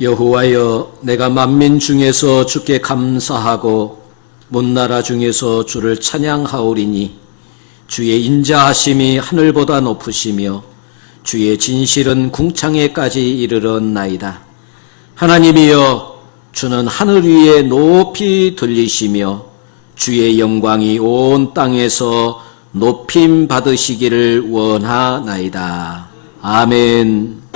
여호와여, 내가 만민 중에서 주께 감사하고 문나라 중에서 주를 찬양하오리니 주의 인자하심이 하늘보다 높으시며 주의 진실은 궁창에까지 이르렀나이다. 하나님이여, 주는 하늘 위에 높이 들리시며 주의 영광이 온 땅에서 높임 받으시기를 원하나이다. 아멘.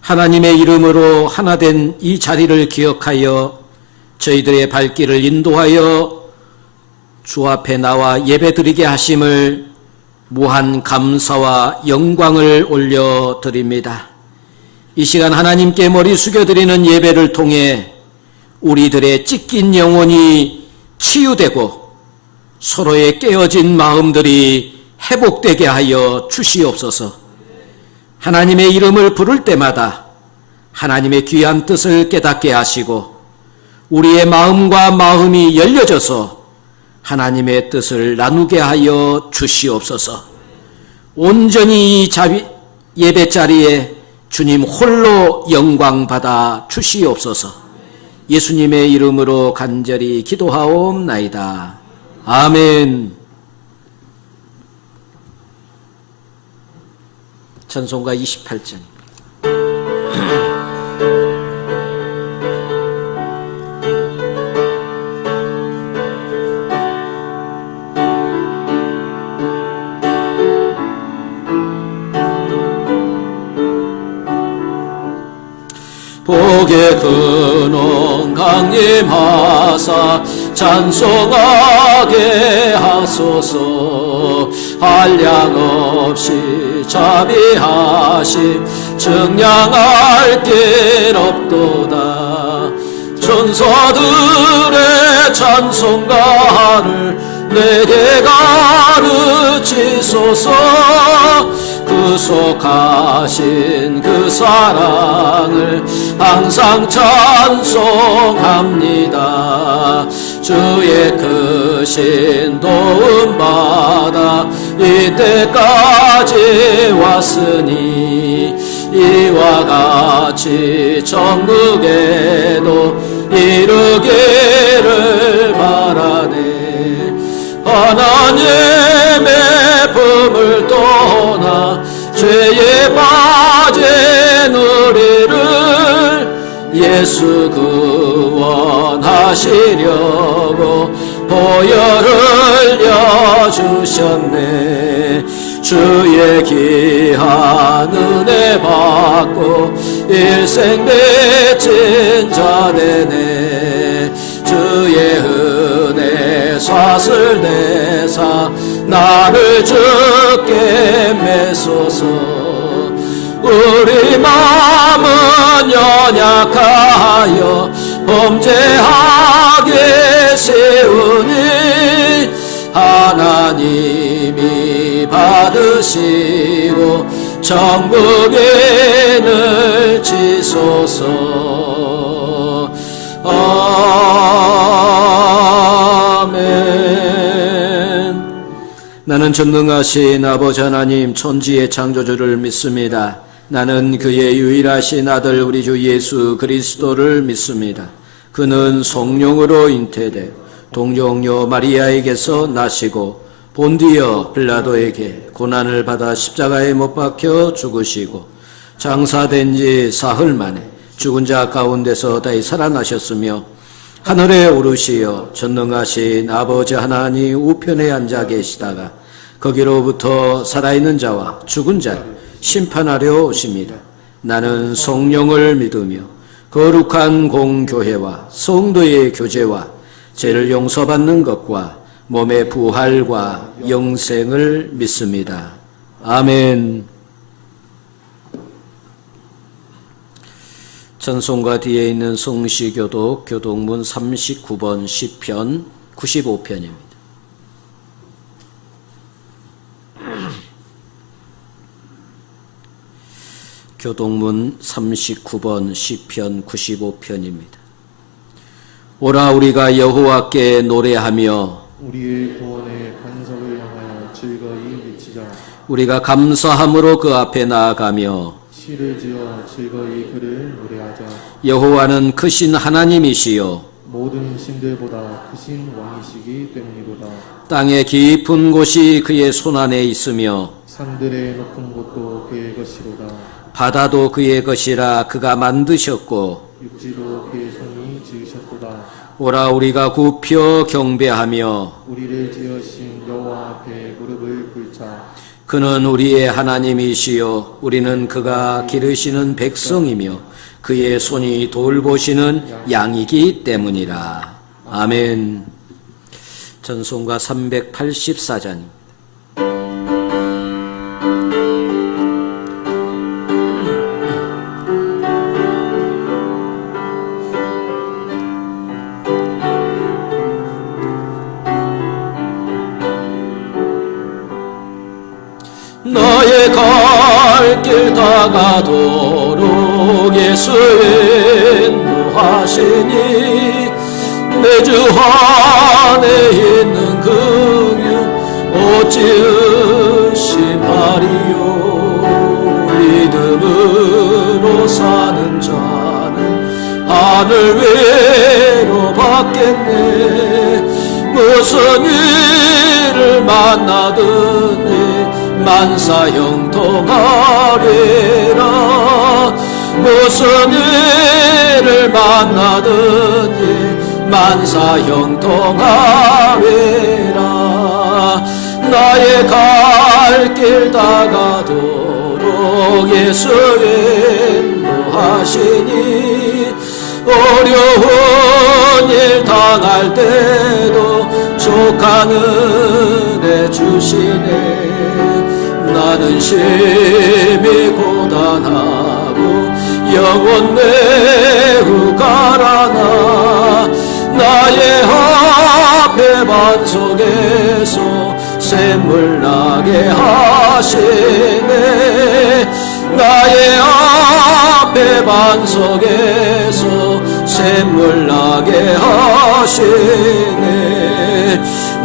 하나님의 이름으로 하나된 이 자리를 기억하여 저희들의 발길을 인도하여 주 앞에 나와 예배드리게 하심을 무한 감사와 영광을 올려드립니다. 이 시간 하나님께 머리 숙여드리는 예배를 통해 우리들의 찢긴 영혼이 치유되고 서로의 깨어진 마음들이 회복되게 하여 주시옵소서. 하나님의 이름을 부를 때마다 하나님의 귀한 뜻을 깨닫게 하시고 우리의 마음과 마음이 열려져서 하나님의 뜻을 나누게 하여 주시옵소서. 온전히 이 예배 자리에 주님 홀로 영광 받아 주시옵소서. 예수님의 이름으로 간절히 기도하옵나이다. 아멘. 찬송가 28장. 복의 근원 강림하사 찬송하게 하소서. 한량없이 자비하심 증량할 길 없도다. 천사들의 찬송가를 내게 가르치소서. 구속하신 그 사랑을 항상 찬송합니다. 주의 크신 도움 받아 이때까지 왔으니 이와 같이 천국에도 이르기를 바라네. 하나님의 품을 떠나 죄에 빠진 우리를 예수 구원하시려고 보혈을 여주셨네. 주의 귀한 은혜 받고 일생 맺힌 자되네. 주의 은혜 샷을 내사 나를 주께 매소서. 우리 마음은 연약하여 범죄하게 쉬우니 하나님이 받으시고 천국에 넣으시소서. 아멘. 나는 전능하신 아버지 하나님 천지의 창조주를 믿습니다. 나는 그의 유일하신 아들 우리 주 예수 그리스도를 믿습니다. 그는 성령으로 잉태되어 동정녀 마리아에게서 나시고 본디어 빌라도에게 고난을 받아 십자가에 못 박혀 죽으시고 장사된 지 사흘 만에 죽은 자 가운데서 다시 살아나셨으며 하늘에 오르시어 전능하신 아버지 하나님 우편에 앉아 계시다가 거기로부터 살아있는 자와 죽은 자를 심판하려 오십니다. 나는 성령을 믿으며 거룩한 공교회와 성도의 교제와 죄를 용서받는 것과 몸의 부활과 영생을 믿습니다. 아멘. 찬송가 뒤에 있는 성시교독 교독문 39번 시편 95편입니다. 교동문 39번 시편 95편입니다. 오라 우리가 여호와께 노래하며 우리의 구원의 반석을 향하여 즐거이 외치자. 우리가 감사함으로 그 앞에 나아가며 시를 지어 즐거이 그를 노래하자. 여호와는 크신 하나님이시요 모든 신들보다 크신 왕이시기 때문이로다. 땅의 깊은 곳이 그의 손안에 있으며 산들의 높은 곳도 그의 것이로다. 바다도 그의 것이라 그가 만드셨고 육지도 그의 손이 지으셨도다. 오라 우리가 굽혀 경배하며 우리를 지으신 여호와 앞에 무릎을 꿇자. 그는 우리의 하나님이시요 우리는 그가 기르시는 백성이며 그의 손이 돌보시는 양이기 때문이라. 아멘. 전송가 384장. 너의 갈 길 다가도록 예수의 인도하시니 내 주 안에 있는 긍휼 어찌 의심하리요. 믿음으로 사는 자는 하늘 위로 받겠네. 무슨 일을 만나든지 만사 형통하리라. 무슨 일을 만나든지 만사 형통하리라. 나의 갈 길 다가도록 예수 인도하시니 어려운 일 당할 때도 족한 은혜 주시네. 나는 심히 고단하고 영혼 매우 가라나 나의 앞에 반석에서 샘물 나게 하시네. 나의 앞에 반석에서 샘물 나게 하시네.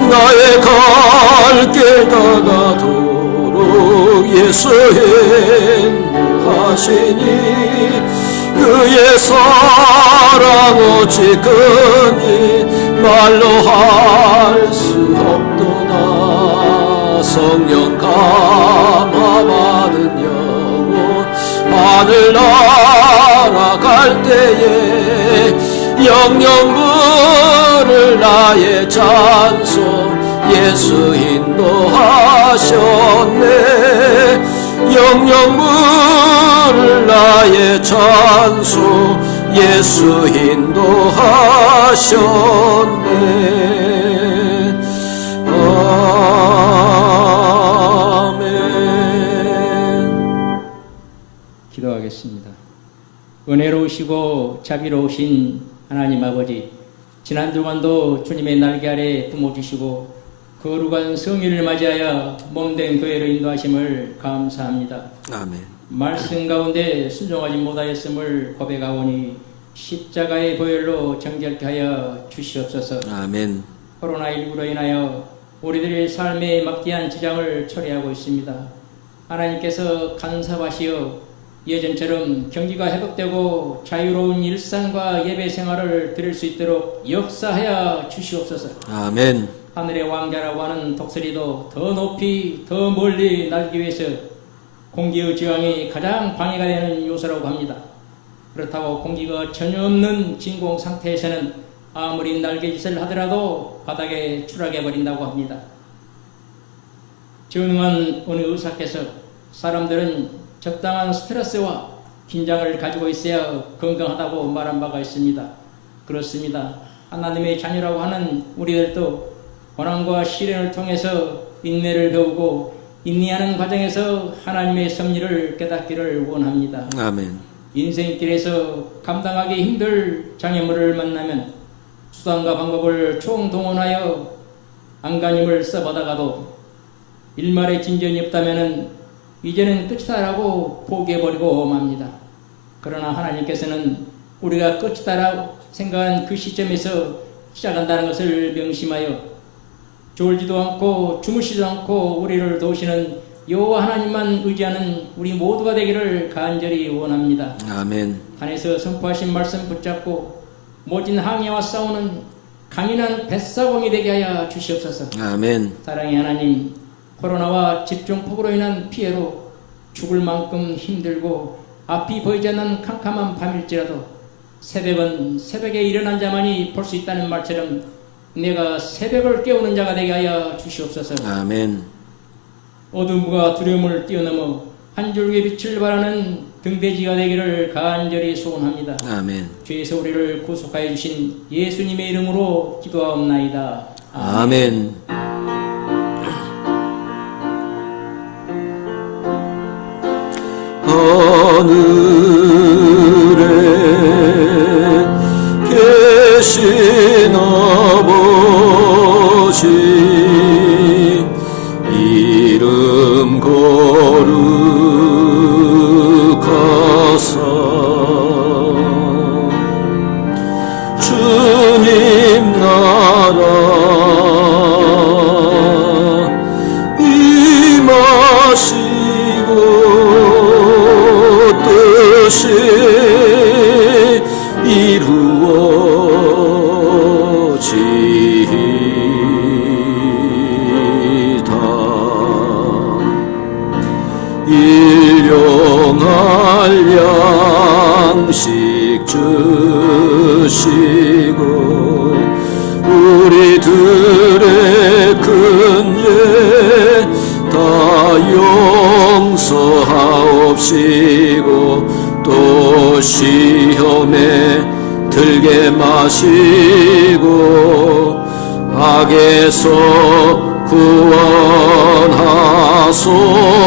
나의 갈 길 다가도록 예수 인도하시니 그의 사랑 오직 그니 말로 할 수 없도다. 성령 감화받은 영혼 하늘 날아갈 때에 영영 부를 나의 찬송 예수 인도하셨네. 영영 부를 나의 찬송 예수 인도하셨네. 아멘. 기도하겠습니다. 은혜로우시고 자비로우신 하나님 아버지, 지난 주간도 주님의 날개 아래 품어주시고 거룩한 성일을 맞이하여 몸된 교회로 인도하심을 감사합니다. 아멘. 말씀 가운데 순종하지 못하였음을 고백하오니 십자가의 보혈로 정결케 하여 주시옵소서. 아멘. 코로나19로 인하여 우리들의 삶에 막대한 지장을 초래하고 있습니다. 하나님께서 간섭하시어 예전처럼 경기가 회복되고 자유로운 일상과 예배 생활을 드릴 수 있도록 역사하여 주시옵소서. 아멘. 하늘의 왕자라고 하는 독수리도 더 높이 더 멀리 날기 위해서 공기의 저항이 가장 방해가 되는 요소라고 합니다. 그렇다고 공기가 전혀 없는 진공 상태에서는 아무리 날개짓을 하더라도 바닥에 추락해버린다고 합니다. 전능한 어느 의사께서 사람들은 적당한 스트레스와 긴장을 가지고 있어야 건강하다고 말한 바가 있습니다. 그렇습니다. 하나님의 자녀라고 하는 우리들도 고난과 시련을 통해서 인내를 배우고 인내하는 과정에서 하나님의 섭리를 깨닫기를 원합니다. 아멘. 인생길에서 감당하기 힘들 장애물을 만나면 수단과 방법을 총동원하여 안간힘을 써보다가도 일말의 진전이 없다면 이제는 끝이다라고 포기해버리고 맙니다. 그러나 하나님께서는 우리가 끝이다라고 생각한 그 시점에서 시작한다는 것을 명심하여 졸지도 않고 주무시지도 않고 우리를 도우시는 여호와 하나님만 의지하는 우리 모두가 되기를 간절히 원합니다. 아멘. 단에서 선포하신 말씀 붙잡고 모진 항해와 싸우는 강인한 뱃사공이 되게 하여 주시옵소서. 아멘. 사랑의 하나님, 코로나와 집중폭우로 인한 피해로 죽을 만큼 힘들고 앞이 보이지 않는 캄캄한 밤일지라도 새벽은 새벽에 일어난 자만이 볼 수 있다는 말처럼 내가 새벽을 깨우는 자가 되게 하여 주시옵소서. 아멘. 어둠과 두려움을 뛰어넘어 한 줄기 빛을 발하는 등대지가 되기를 간절히 소원합니다. 아멘. 주에서 우리를 구속하여 주신 예수님의 이름으로 기도하옵나이다. 아멘. 하늘에 계신 아버지 이름 거룩하사 주님 나라 임하시고 뜻이 이루어지이다. 일용할 양식 주시고 우리들의 근죄 다 용서하옵시고 또 시험에 들게 마시고 악에서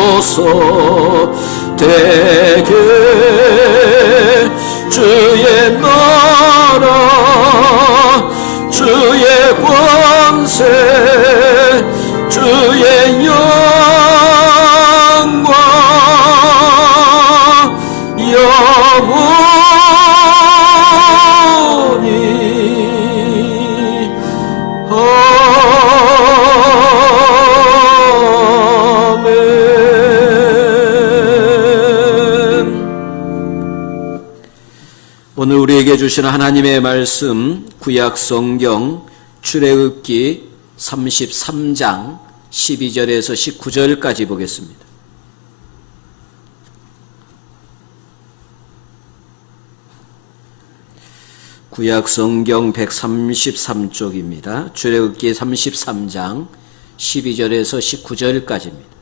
구원하소서. 대개 주의 나라 주의 권세 주의 영광 영원히 아멘. 오늘 우리에게 주시는 하나님의 말씀 구약 성경 출애굽기 33장 12절에서 19절까지 보겠습니다. 구약 성경 133쪽입니다. 출애굽기 33장 12절에서 19절까지입니다.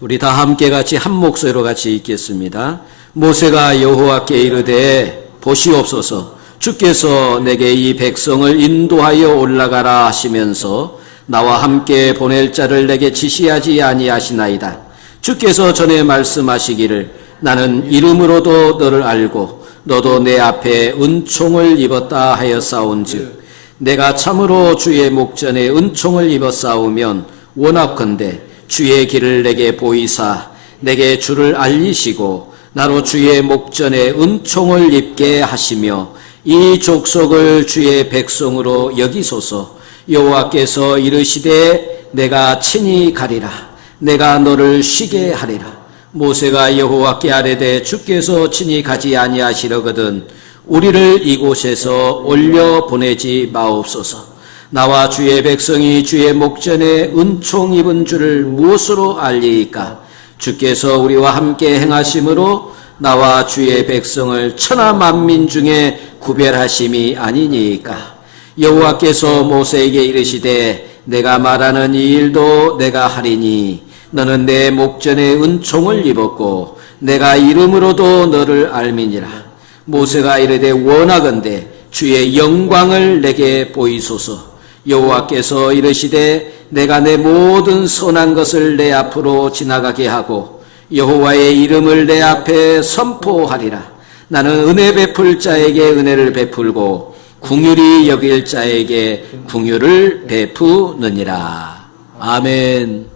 우리 다 함께 같이 한 목소리로 같이 읽겠습니다. 모세가 여호와께 이르되 보시옵소서 주께서 내게 이 백성을 인도하여 올라가라 하시면서 나와 함께 보낼 자를 내게 지시하지 아니하시나이다. 주께서 전에 말씀하시기를 나는 이름으로도 너를 알고 너도 내 앞에 은총을 입었다 하였사온즉 내가 참으로 주의 목전에 은총을 입었사오면 원하건대 주의 길을 내게 보이사 내게 주를 알리시고 나로 주의 목전에 은총을 입게 하시며 이 족속을 주의 백성으로 여기소서. 여호와께서 이르시되 내가 친히 가리라. 내가 너를 쉬게 하리라. 모세가 여호와께 아뢰되 주께서 친히 가지 아니하시려거든 우리를 이곳에서 올려 보내지 마옵소서. 나와 주의 백성이 주의 목전에 은총 입은 줄을 무엇으로 알리이까? 주께서 우리와 함께 행하심으로 나와 주의 백성을 천하 만민 중에 구별하심이 아니니까. 여호와께서 모세에게 이르시되 내가 말하는 이 일도 내가 하리니 너는 내 목전에 은총을 입었고 내가 이름으로도 너를 알미니라. 모세가 이르되 원하건대 주의 영광을 내게 보이소서. 여호와께서 이르시되 내가 내 모든 선한 것을 내 앞으로 지나가게 하고 여호와의 이름을 내 앞에 선포하리라. 나는 은혜 베풀 자에게 은혜를 베풀고 긍휼히 여길 자에게 긍휼을 베푸느니라. 아멘.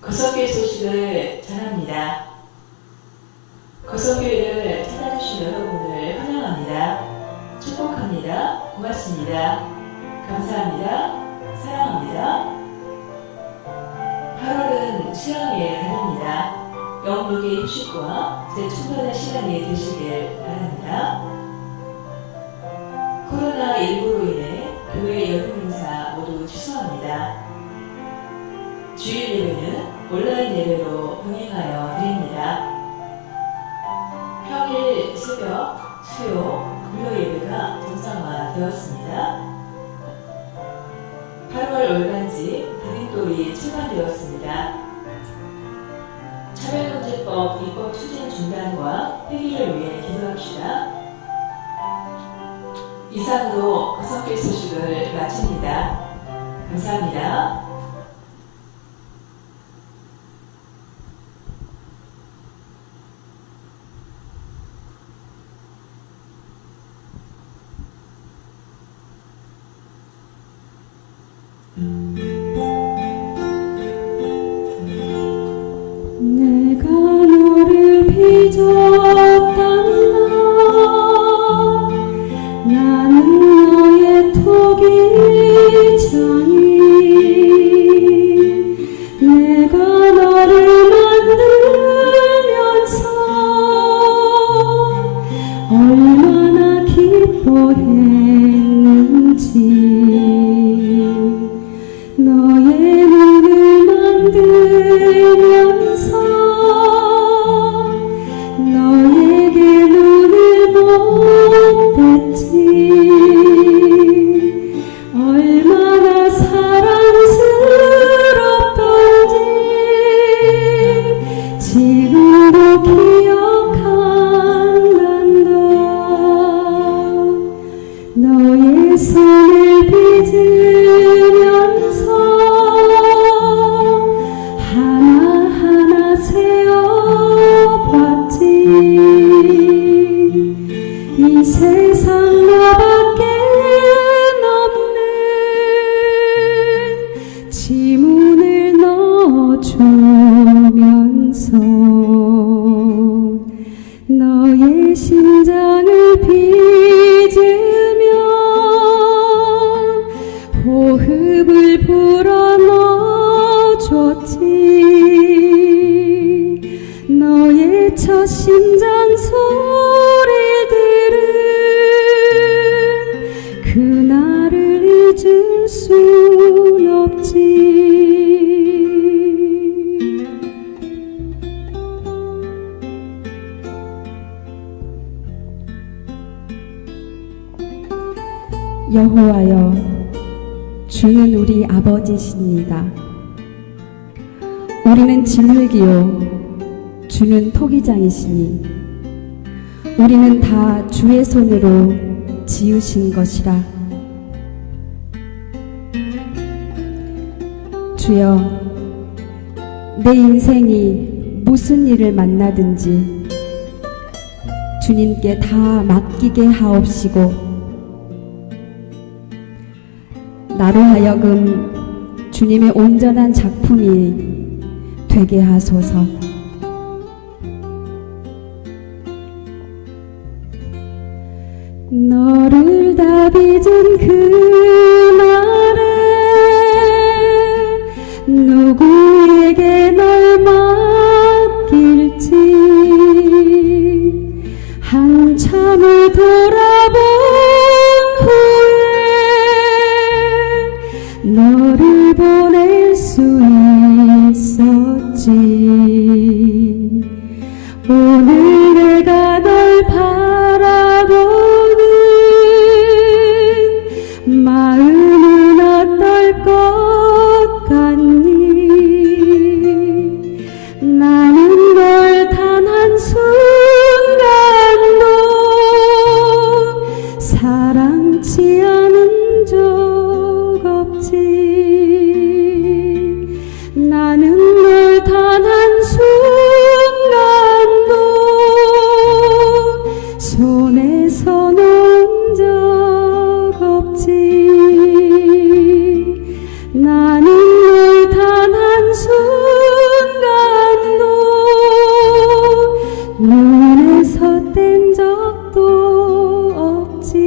거성교회 소식을 전합니다. 거성교회를 찾아주신 여러분을 환영합니다. 축복합니다. 고맙습니다. 감사합니다. 사랑합니다. 8월은 수양의 달입니다. 영국의 휴식과 재충전의 시간이 되시길 바랍니다. 코로나19로 인해 교회 여름 행사 모두 취소합니다. 주일 예배는 온라인 예배로 병행하여 드립니다. 평일 새벽, 수요, 금요 예배가 정상화되었습니다. 8월 월간지 드림돌이 출간되었습니다. 차별금지법 입법 추진 중단과 폐기를 위해 기도합시다. 이상으로 거성교회 소식을 마칩니다. 감사합니다. 내가 너를 빚었단다. 나는 너의 토기자니. 내가 너를 만들면서 얼마나 기뻐했는지. 너의 눈을 만들면서 너에게 눈을 못댔지. 얼마나 사랑스럽던지 지금도 기억한단다. 너의 손을 빚으면서 하나하나 세어봤지. 이 세상 나밖에 없는 지문을 넣어주면서 너의 심장을 빚으며 호흡을 불어넣어줬지. 너의 첫 심장 소리 들은 그날을 잊을 순 없지. 여호와여, 주는 우리 아버지시니이다. 우리는 진흙이요 주는 토기장이시니 우리는 다 주의 손으로 지으신 것이라. 주여, 내 인생이 무슨 일을 만나든지 주님께 다 맡기게 하옵시고 나로 하여금 주님의 온전한 작품이 되게 하소서. 너를 다 빚은 그날에 누구에게 널 맡길지 한참을 돌아본 후에 너를 보낼 수 있었지. 오늘 내가 널 바라보는 마음은 어떨 것 같니? 나는 널 단 한순간도 사랑치 않은 적 없지. 나는 널 단 한순간도 눈에서 뗀 적도 없지.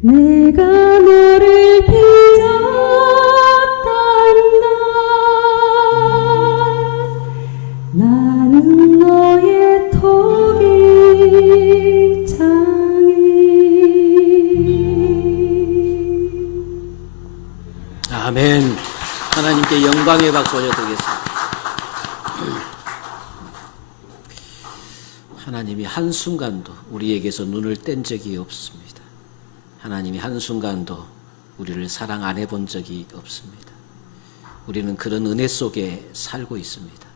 내가 너를 빚었단다. 나는 너의 토기장이. 아멘. 하나님께 영광의 박수 올려드리겠습니다. 하나님이 한순간도 우리에게서 눈을 뗀 적이 없습니다. 하나님이 한순간도 우리를 사랑 안 해본 적이 없습니다. 우리는 그런 은혜 속에 살고 있습니다.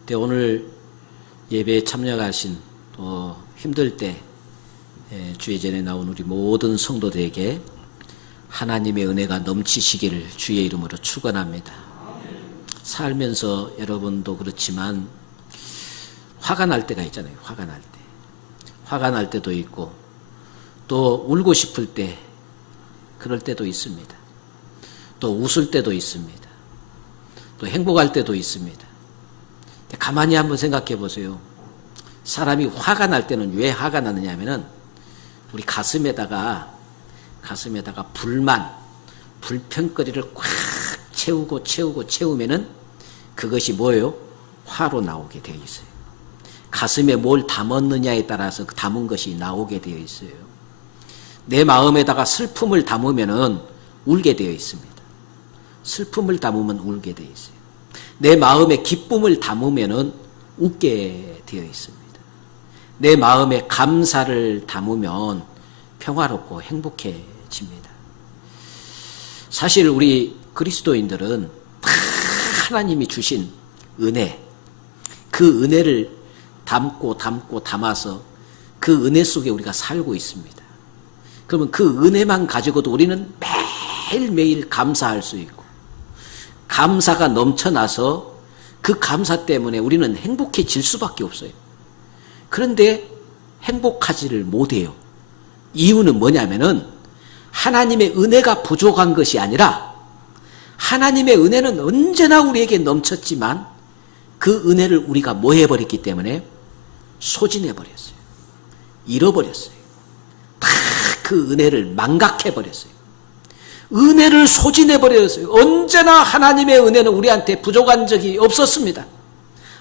근데 오늘 예배에 참여하신 또 힘들 때 주의전에 나온 우리 모든 성도들에게 하나님의 은혜가 넘치시기를 주의 이름으로 축원합니다. 살면서 여러분도 그렇지만 화가 날 때가 있잖아요. 화가 날 때. 화가 날 때도 있고 또 울고 싶을 때 그럴 때도 있습니다. 또 웃을 때도 있습니다. 또 행복할 때도 있습니다. 가만히 한번 생각해 보세요. 사람이 화가 날 때는 왜 화가 나느냐 하면은 우리 가슴에다가 불만, 불평거리를 꽉 채우면은 그것이 뭐예요? 화로 나오게 되어 있어요. 가슴에 뭘 담았느냐에 따라서 담은 것이 나오게 되어 있어요. 내 마음에다가 슬픔을 담으면은 울게 되어 있습니다. 슬픔을 담으면 울게 되어 있어요. 내 마음에 기쁨을 담으면은 웃게 되어 있습니다. 내 마음에 감사를 담으면 평화롭고 행복해집니다. 사실 우리 그리스도인들은 다 하나님이 주신 은혜, 그 은혜를 담아서 그 은혜 속에 우리가 살고 있습니다. 그러면 그 은혜만 가지고도 우리는 매일매일 감사할 수 있고 감사가 넘쳐나서 그 감사 때문에 우리는 행복해질 수밖에 없어요. 그런데 행복하지를 못해요. 이유는 뭐냐면은 하나님의 은혜가 부족한 것이 아니라 하나님의 은혜는 언제나 우리에게 넘쳤지만 그 은혜를 우리가 뭐 해버렸기 때문에 소진해버렸어요. 잃어버렸어요. 다 그 은혜를 망각해버렸어요. 은혜를 소진해버렸어요. 언제나 하나님의 은혜는 우리한테 부족한 적이 없었습니다.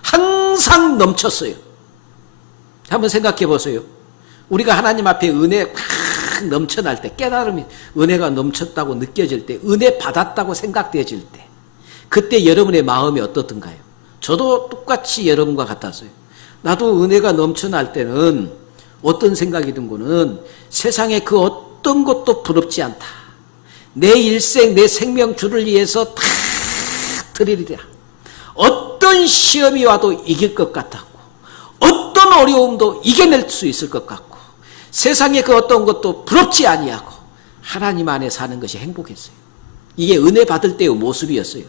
항상 넘쳤어요. 한번 생각해 보세요. 우리가 하나님 앞에 은혜 팍 넘쳐날 때, 깨달음이 은혜가 넘쳤다고 느껴질 때, 은혜 받았다고 생각되어질 때, 그때 여러분의 마음이 어떻던가요? 저도 똑같이 여러분과 같았어요. 나도 은혜가 넘쳐날 때는 어떤 생각이 든 거는 세상에 그 어떤 것도 부럽지 않다. 내 일생, 내 생명 주를 위해서 다 드리리라. 어떤 시험이 와도 이길 것 같았고, 어떤 어려움도 이겨낼 수 있을 것 같고, 세상에 그 어떤 것도 부럽지 아니하고 하나님 안에 사는 것이 행복했어요. 이게 은혜 받을 때의 모습이었어요.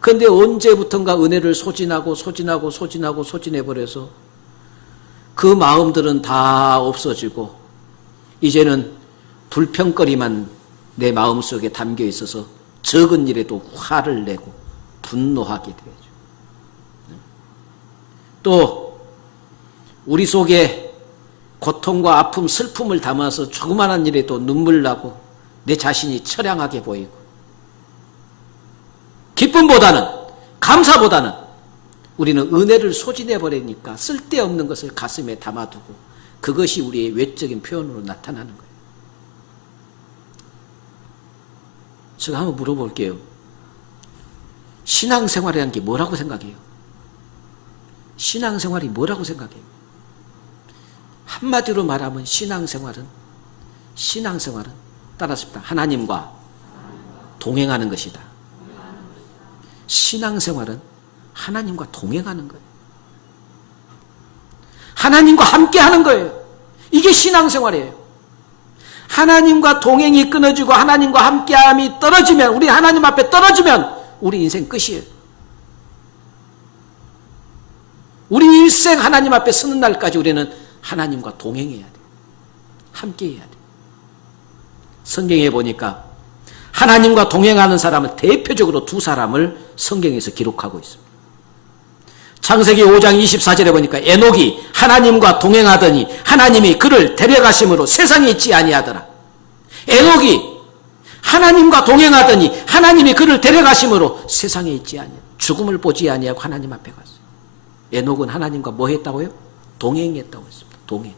그런데 언제부턴가 은혜를 소진해버려서 그 마음들은 다 없어지고 이제는 불평거리만 내 마음속에 담겨 있어서 적은 일에도 화를 내고 분노하게 되죠. 또 우리 속에 고통과 아픔, 슬픔을 담아서 조그마한 일에도 눈물 나고 내 자신이 처량하게 보이고 기쁨보다는, 감사보다는 우리는 은혜를 소진해버리니까 쓸데없는 것을 가슴에 담아두고 그것이 우리의 외적인 표현으로 나타나는 거예요. 제가 한번 물어볼게요. 신앙생활이라는 게 뭐라고 생각해요? 신앙생활이 뭐라고 생각해요? 한마디로 말하면 신앙생활은 따라서 하나님과 동행하는 것이다. 신앙생활은 하나님과 동행하는 거예요. 하나님과 함께하는 거예요. 이게 신앙생활이에요. 하나님과 동행이 끊어지고 하나님과 함께함이 떨어지면, 우리 하나님 앞에 떨어지면 우리 인생 끝이에요. 우리 일생 하나님 앞에 서는 날까지 우리는 하나님과 동행해야 돼요. 함께 해야 돼. 성경에 보니까 하나님과 동행하는 사람은 대표적으로 두 사람을 성경에서 기록하고 있습니다. 창세기 5장 24절에 보니까 에녹이 하나님과 동행하더니 하나님이 그를 데려가심으로 세상에 있지 아니하더라. 에녹이 하나님과 동행하더니 하나님이 그를 데려가심으로 세상에 있지 아니하더라. 죽음을 보지 아니하고 하나님 앞에 갔어요. 에녹은 하나님과 뭐 했다고요? 동행했다고 했습니다. 동행.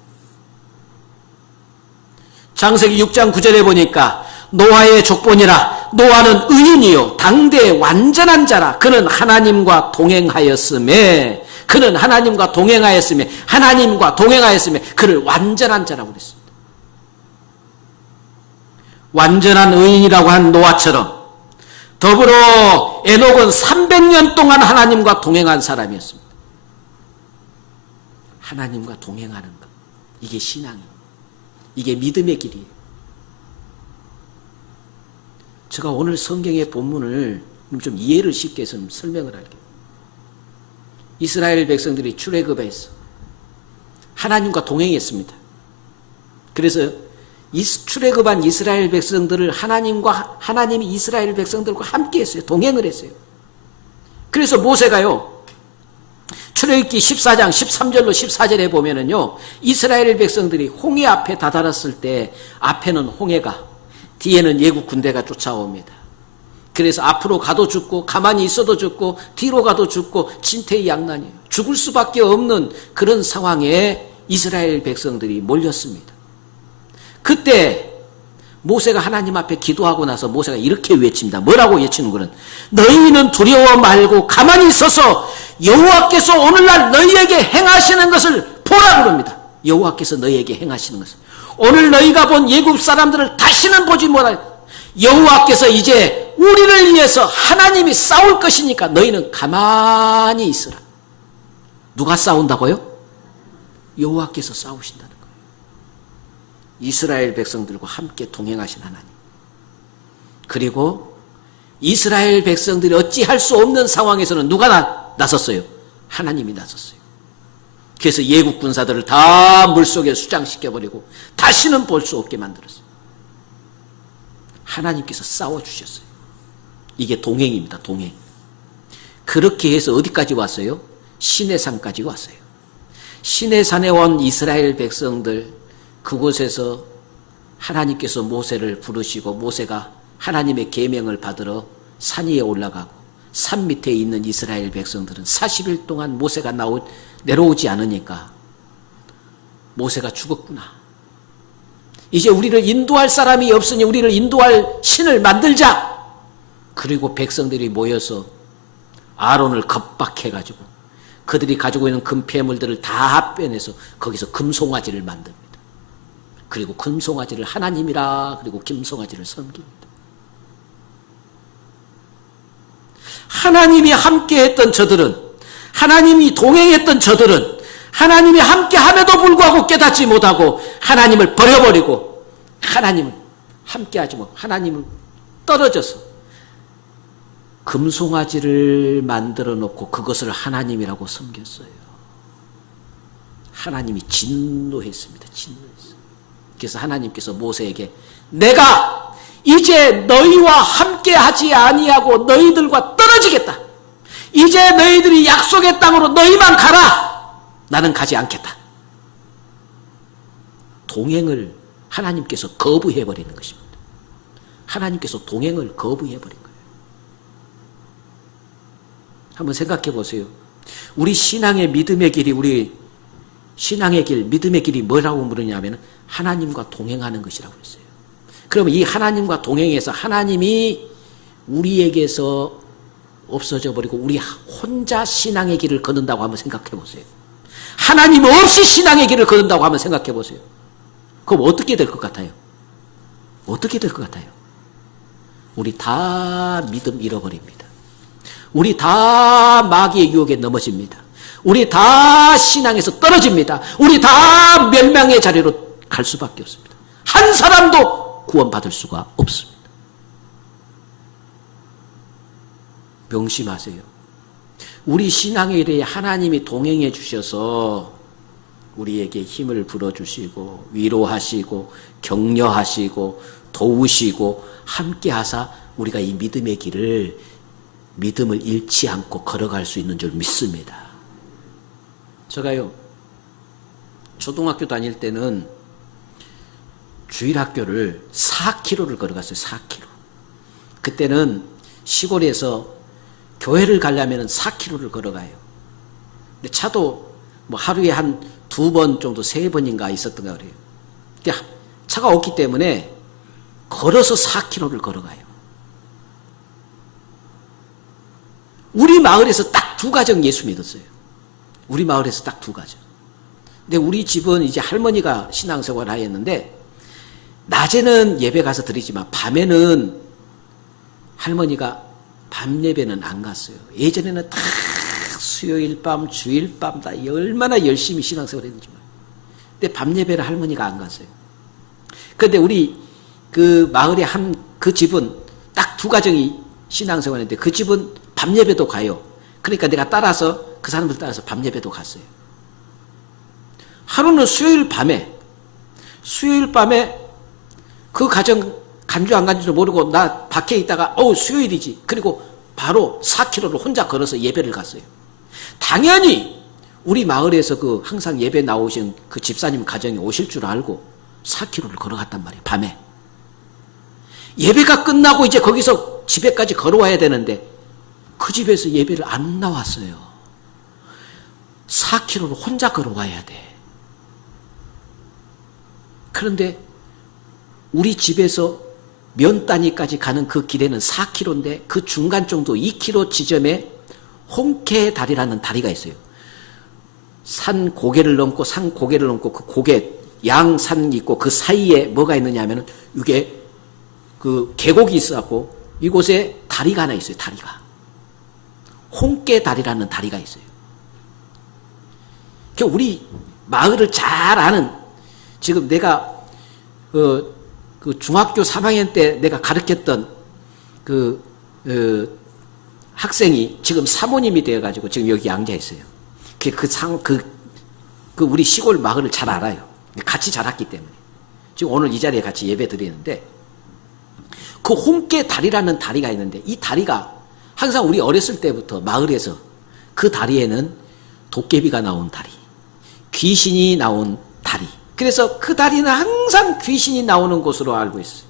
창세기 6장 9절에 보니까 노아의 족본이라 노아는 의인이요 당대 완전한 자라 그는 하나님과 동행하였음에 그를 완전한 자라고 그랬습니다. 완전한 의인이라고 한 노아처럼 더불어 에녹은 300년 동안 하나님과 동행한 사람이었습니다. 하나님과 동행하는 것, 이게 신앙이에요. 이게 믿음의 길이에요. 제가 오늘 성경의 본문을 좀 이해를 쉽게 해서 설명을 할게요. 이스라엘 백성들이 출애굽해서 하나님과 동행했습니다. 그래서 출애굽한 이스라엘 백성들을 하나님이 이스라엘 백성들과 함께 했어요. 동행을 했어요. 그래서 모세가요, 출애굽기 14장 13절로 14절에 보면은요, 이스라엘 백성들이 홍해 앞에 다다랐을 때 앞에는 홍해가, 뒤에는 예국 군대가 쫓아옵니다. 그래서 앞으로 가도 죽고 가만히 있어도 죽고 뒤로 가도 죽고 진퇴양난이에요. 죽을 수밖에 없는 그런 상황에 이스라엘 백성들이 몰렸습니다. 그때 모세가 하나님 앞에 기도하고 나서 모세가 이렇게 외칩니다. 뭐라고 외치는 거는 너희는 두려워 말고 가만히 있어서 여호와께서 오늘날 너희에게 행하시는 것을 보라 그럽니다. 여호와께서 너희에게 행하시는 것을. 오늘 너희가 본 예굽 사람들을 다시는 보지 못할 여호와께서 이제 우리를 위해서 하나님이 싸울 것이니까 너희는 가만히 있으라. 누가 싸운다고요? 여호와께서 싸우신다는 거예요. 이스라엘 백성들과 함께 동행하신 하나님. 그리고 이스라엘 백성들이 어찌할 수 없는 상황에서는 누가 나섰어요? 하나님이 나섰어요. 그래서 예국 군사들을 다 물속에 수장시켜버리고 다시는 볼 수 없게 만들었어요. 하나님께서 싸워주셨어요. 이게 동행입니다. 동행. 그렇게 해서 어디까지 왔어요? 시내산까지 왔어요. 시내산에 온 이스라엘 백성들, 그곳에서 하나님께서 모세를 부르시고 모세가 하나님의 계명을 받으러 산 위에 올라가고 산 밑에 있는 이스라엘 백성들은 40일 동안 모세가 내려오지 않으니까 모세가 죽었구나. 이제 우리를 인도할 사람이 없으니 우리를 인도할 신을 만들자. 그리고 백성들이 모여서 아론을 겁박해가지고 그들이 가지고 있는 금폐물들을 다 빼내서 거기서 금송아지를 만듭니다. 그리고 금송아지를 하나님이라 그리고 김송아지를 섬깁니다. 하나님이 함께했던 저들은, 하나님이 동행했던 저들은 하나님이 함께함에도 불구하고 깨닫지 못하고 하나님을 버려버리고 하나님을 함께하지 못하고 하나님을 떨어져서 금송아지를 만들어 놓고 그것을 하나님이라고 섬겼어요. 하나님이 진노했습니다. 진노했어요. 그래서 하나님께서 모세에게 내가 이제 너희와 함께하지 아니하고 너희들과 떨어지겠다. 이제 너희들이 약속의 땅으로 너희만 가라. 나는 가지 않겠다. 동행을 하나님께서 거부해버리는 것입니다. 하나님께서 동행을 거부해버린 거예요. 한번 생각해 보세요. 우리 신앙의 믿음의 길이, 우리 신앙의 길, 믿음의 길이 뭐라고 물으냐면 하나님과 동행하는 것이라고 했어요. 그러면 이 하나님과 동행해서 하나님이 우리에게서 없어져 버리고 우리 혼자 신앙의 길을 걷는다고 한번 생각해 보세요. 하나님 없이 신앙의 길을 걷는다고 한번 생각해 보세요. 그럼 어떻게 될 것 같아요? 어떻게 될 것 같아요? 우리 다 믿음 잃어버립니다. 우리 다 마귀의 유혹에 넘어집니다. 우리 다 신앙에서 떨어집니다. 우리 다 멸망의 자리로 갈 수밖에 없습니다. 한 사람도 구원받을 수가 없습니다. 명심하세요. 우리 신앙에 대해 하나님이 동행해 주셔서 우리에게 힘을 불어주시고 위로하시고 격려하시고 도우시고 함께하사 우리가 이 믿음의 길을 믿음을 잃지 않고 걸어갈 수 있는 줄 믿습니다. 제가요 초등학교 다닐 때는 주일학교를 4km를 걸어갔어요. 4km. 그때는 시골에서 교회를 가려면 4km를 걸어가요. 근데 차도 뭐 하루에 한 2번 정도 3번인가 있었던 거 그래요. 근데 차가 없기 때문에 걸어서 4km를 걸어가요. 우리 마을에서 딱 2가정 예수 믿었어요. 우리 마을에서 딱 2가정. 근데 우리 집은 이제 할머니가 신앙생활을 하였는데 낮에는 예배 가서 드리지만 밤에는 할머니가 밤 예배는 안 갔어요. 예전에는 다 수요일 밤, 주일 밤 다 얼마나 열심히 신앙생활 했는지 몰라요. 근데 밤 예배를 할머니가 안 갔어요. 그런데 우리 그 마을에 그 집은 딱 2가정이 신앙생활 했는데 그 집은 밤 예배도 가요. 그러니까 내가 따라서 그 사람들 따라서 밤 예배도 갔어요. 하루는 수요일 밤에 그 가정 간주 안 간주도 모르고 나 밖에 있다가 수요일이지. 그리고 바로 4km를 혼자 걸어서 예배를 갔어요. 당연히 우리 마을에서 그 항상 예배 나오신 그 집사님 가정이 오실 줄 알고 4km를 걸어갔단 말이에요. 밤에. 예배가 끝나고 이제 거기서 집에까지 걸어와야 되는데 그 집에서 예배를 안 나왔어요. 4km를 혼자 걸어와야 돼. 그런데 우리 집에서 면단위까지 가는 그 길에는 4km인데 그 중간 정도 2km 지점에 홍케다리라는 다리가 있어요. 산 고개를 넘고 그 고개 양산 있고 그 사이에 뭐가 있느냐 하면은 이게 그 계곡이 있어갖고 이곳에 다리가 하나 있어요. 다리가 홍케다리라는 다리가 있어요. 우리 마을을 잘 아는 지금 내가 그 중학교 3학년 때 내가 가르쳤던 학생이 지금 사모님이 되어가지고 지금 여기 앉아 있어요. 우리 시골 마을을 잘 알아요. 같이 자랐기 때문에. 지금 오늘 이 자리에 같이 예배 드리는데 그 홍케다리라는 다리가 있는데 이 다리가 항상 우리 어렸을 때부터 마을에서 그 다리에는 도깨비가 나온 다리, 귀신이 나온 다리. 그래서 그 다리는 항상 귀신이 나오는 곳으로 알고 있어요.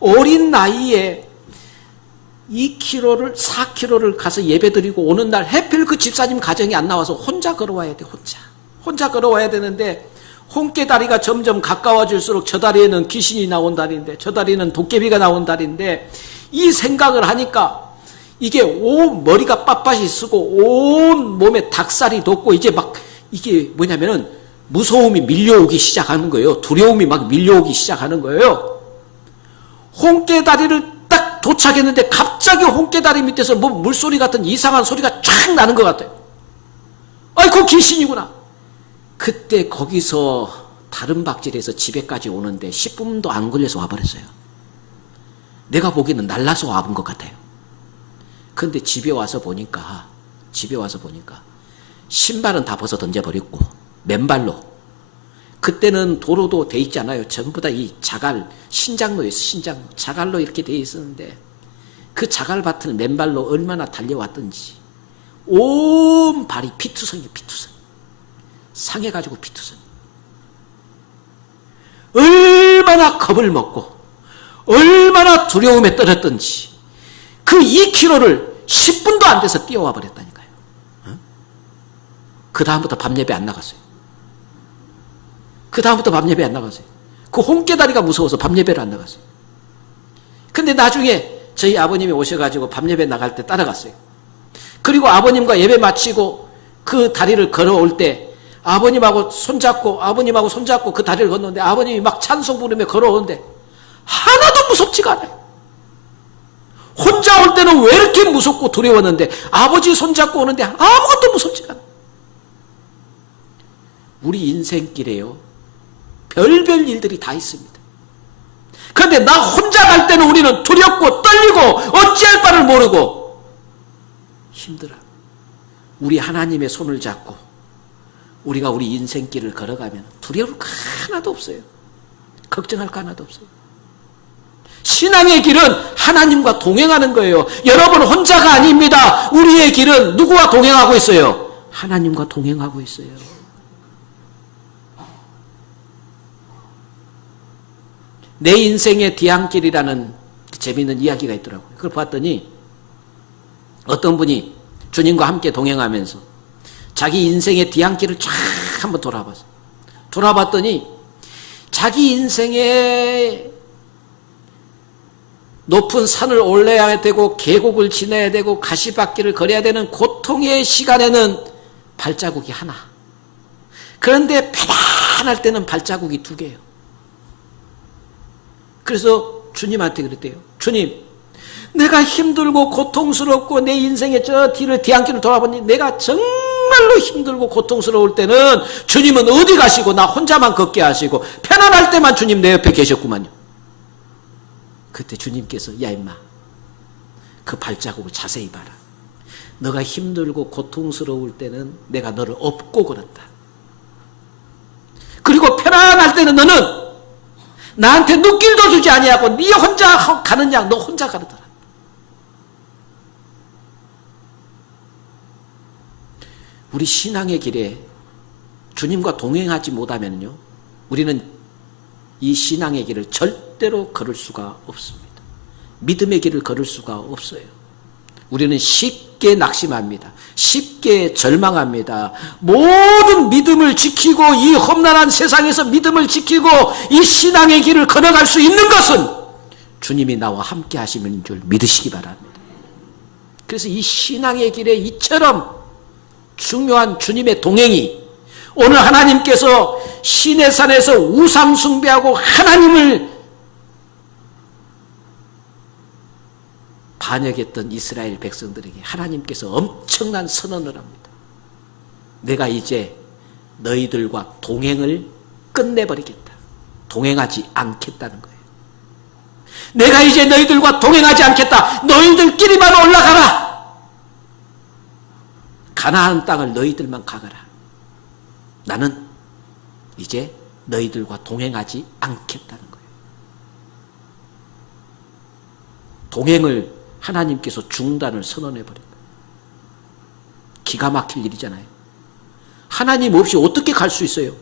어린 나이에 2km를 4km를 가서 예배드리고 오는 날 해필 그 집사님 가정이 안 나와서 혼자 걸어와야 돼. 혼자 걸어와야 되는데 홍케다리가 점점 가까워질수록 저 다리에는 귀신이 나온 다리인데 저 다리는 도깨비가 나온 다리인데 이 생각을 하니까 이게 온 머리가 빳빳이 쓰고 온 몸에 닭살이 돋고 이제 막 이게 뭐냐면은 무서움이 밀려오기 시작하는 거예요. 두려움이 막 밀려오기 시작하는 거예요. 홍케다리를 딱 도착했는데 갑자기 홍케다리 밑에서 뭐 물소리 같은 이상한 소리가 쫙 나는 것 같아요. 그거 귀신이구나. 그때 거기서 다른 박질에서 집에까지 오는데 10분도 안 걸려서 와버렸어요. 내가 보기에는 날라서 와본 것 같아요. 그런데 집에 와서 보니까 신발은 다 벗어 던져버렸고 맨발로. 그때는 도로도 돼 있잖아요. 전부 다 이 자갈, 신장로였어. 신장로. 자갈로 이렇게 돼 있었는데 그 자갈밭을 맨발로 얼마나 달려왔던지 온 발이 피투성이. 상해가지고 피투성. 얼마나 겁을 먹고 얼마나 두려움에 떨었던지 그 2km를 10분도 안 돼서 뛰어와 버렸다니까요. 그 다음부터 밤 예배 안 나갔어요. 그 홍케다리가 무서워서 밤 예배를 안 나갔어요. 근데 나중에 저희 아버님이 오셔가지고 밤 예배 나갈 때 따라갔어요. 그리고 아버님과 예배 마치고 그 다리를 걸어올 때 아버님하고 손잡고 그 다리를 건너는데 아버님이 막 찬송 부르며 걸어오는데 하나도 무섭지가 않아요. 혼자 올 때는 왜 이렇게 무섭고 두려웠는데 아버지 손잡고 오는데 아무것도 무섭지가 않아요. 우리 인생길에요. 별별 일들이 다 있습니다. 그런데 나 혼자 갈 때는 우리는 두렵고 떨리고 어찌할 바를 모르고 힘들어. 우리 하나님의 손을 잡고 우리가 우리 인생길을 걸어가면 두려울 거 하나도 없어요. 걱정할 거 하나도 없어요. 신앙의 길은 하나님과 동행하는 거예요. 여러분 혼자가 아닙니다. 우리의 길은 누구와 동행하고 있어요? 하나님과 동행하고 있어요. 내 인생의 뒤안길이라는 재미있는 이야기가 있더라고요. 그걸 봤더니 어떤 분이 주님과 함께 동행하면서 자기 인생의 뒤안길을 쫙 한번 돌아봤어요. 돌아봤더니 자기 인생의 높은 산을 올라야 되고 계곡을 지나야 되고 가시밭길을 걸어야 되는 고통의 시간에는 발자국이 하나. 그런데 편안할 때는 발자국이 2개예요. 그래서 주님한테 그랬대요. 주님, 내가 힘들고 고통스럽고 내 인생의 저 뒤안길을 돌아보니 내가 정말로 힘들고 고통스러울 때는 주님은 어디 가시고 나 혼자만 걷게 하시고 편안할 때만 주님 내 옆에 계셨구만요. 그때 주님께서 야 임마, 그 발자국을 자세히 봐라. 너가 힘들고 고통스러울 때는 내가 너를 업고 걸었다. 그리고 편안할 때는 너는 나한테 눈길도 주지 아니하고 네 혼자 가는 양 너 혼자 가르더라. 우리 신앙의 길에 주님과 동행하지 못하면요, 우리는 이 신앙의 길을 절대로 걸을 수가 없습니다. 믿음의 길을 걸을 수가 없어요. 우리는 쉽게 낙심합니다. 쉽게 절망합니다. 모든 믿음을 지키고 이 험난한 세상에서 믿음을 지키고 이 신앙의 길을 걸어갈 수 있는 것은 주님이 나와 함께 하시는 줄 믿으시기 바랍니다. 그래서 이 신앙의 길에 이처럼 중요한 주님의 동행이 오늘 하나님께서 시내산에서 우상 숭배하고 하나님을 반역했던 이스라엘 백성들에게 하나님께서 엄청난 선언을 합니다. 내가 이제 너희들과 동행을 끝내버리겠다. 동행하지 않겠다는 거예요. 내가 이제 너희들과 동행하지 않겠다. 너희들끼리만 올라가라. 가나안 땅을 너희들만 가거라. 나는 이제 너희들과 동행하지 않겠다는 거예요. 동행을 하나님께서 중단을 선언해버린 거예요. 기가 막힐 일이잖아요. 하나님 없이 어떻게 갈 수 있어요?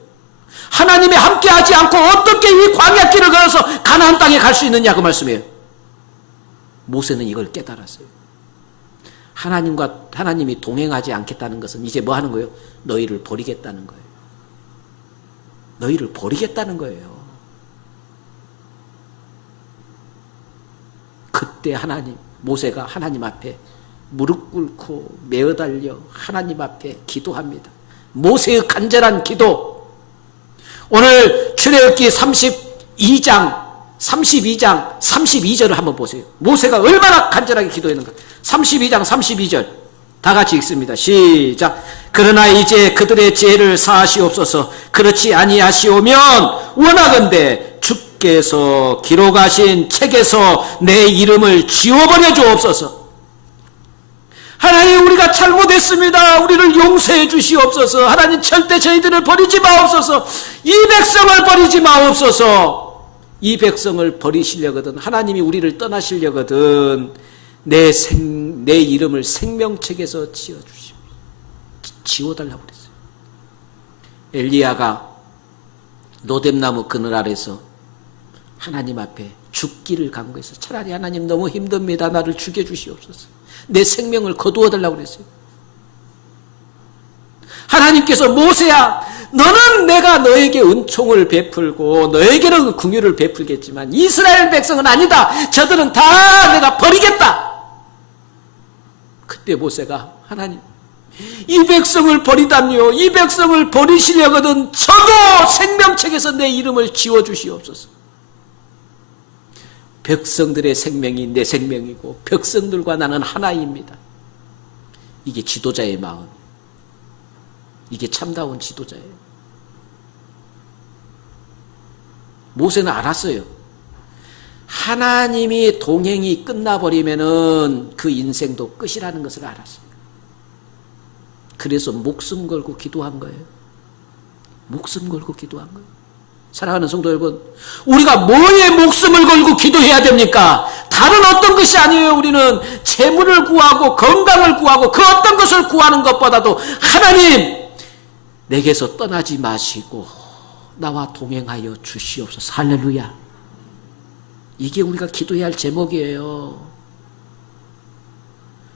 하나님이 함께 하지 않고 어떻게 이 광야길을 걸어서 가나안 땅에 갈 수 있느냐 그 말씀이에요. 모세는 이걸 깨달았어요. 하나님이 동행하지 않겠다는 것은 이제 뭐 하는 거예요? 너희를 버리겠다는 거예요. 너희를 버리겠다는 거예요. 그때 모세가 하나님 앞에 무릎 꿇고 매어달려 하나님 앞에 기도합니다. 모세의 간절한 기도. 오늘 출애굽기 32장 32절을 한번 보세요. 모세가 얼마나 간절하게 기도했는가. 32장 32절 다 같이 읽습니다. 시작. 그러나 이제 그들의 죄를 사하시옵소서. 그렇지 아니하시오면 원하건대 주께서 기록하신 책에서 내 이름을 지워버려 주옵소서. 하나님, 우리가 잘못했습니다. 우리를 용서해 주시옵소서. 하나님, 절대 저희들을 버리지 마옵소서. 이 백성을 버리지 마옵소서. 이 백성을 버리시려거든, 하나님이 우리를 떠나시려거든 내 이름을 생명책에서 지워달라고 그랬어요. 엘리야가 노뎀나무 그늘 아래서 하나님 앞에 죽기를 간구해서 차라리 하나님 너무 힘듭니다. 나를 죽여주시옵소서. 내 생명을 거두어달라고 그랬어요. 하나님께서 모세야, 너는 내가 너에게 은총을 베풀고 너에게는 긍휼을 베풀겠지만 이스라엘 백성은 아니다. 저들은 다 내가 버리겠다. 그때 모세가 하나님, 이 백성을 버리다니요, 이 백성을 버리시려거든 저도 생명책에서 내 이름을 지워주시옵소서. 백성들의 생명이 내 생명이고 백성들과 나는 하나입니다. 이게 지도자의 마음, 이게 참다운 지도자예요. 모세는 알았어요. 하나님이 동행이 끝나버리면은 그 인생도 끝이라는 것을 알았어요. 그래서 목숨 걸고 기도한 거예요. 목숨 걸고 기도한 거예요. 사랑하는 성도 여러분, 우리가 뭐에 목숨을 걸고 기도해야 됩니까? 다른 어떤 것이 아니에요. 우리는 재물을 구하고 건강을 구하고 그 어떤 것을 구하는 것보다도 하나님, 내게서 떠나지 마시고 나와 동행하여 주시옵소서. 할렐루야. 이게 우리가 기도해야 할 제목이에요.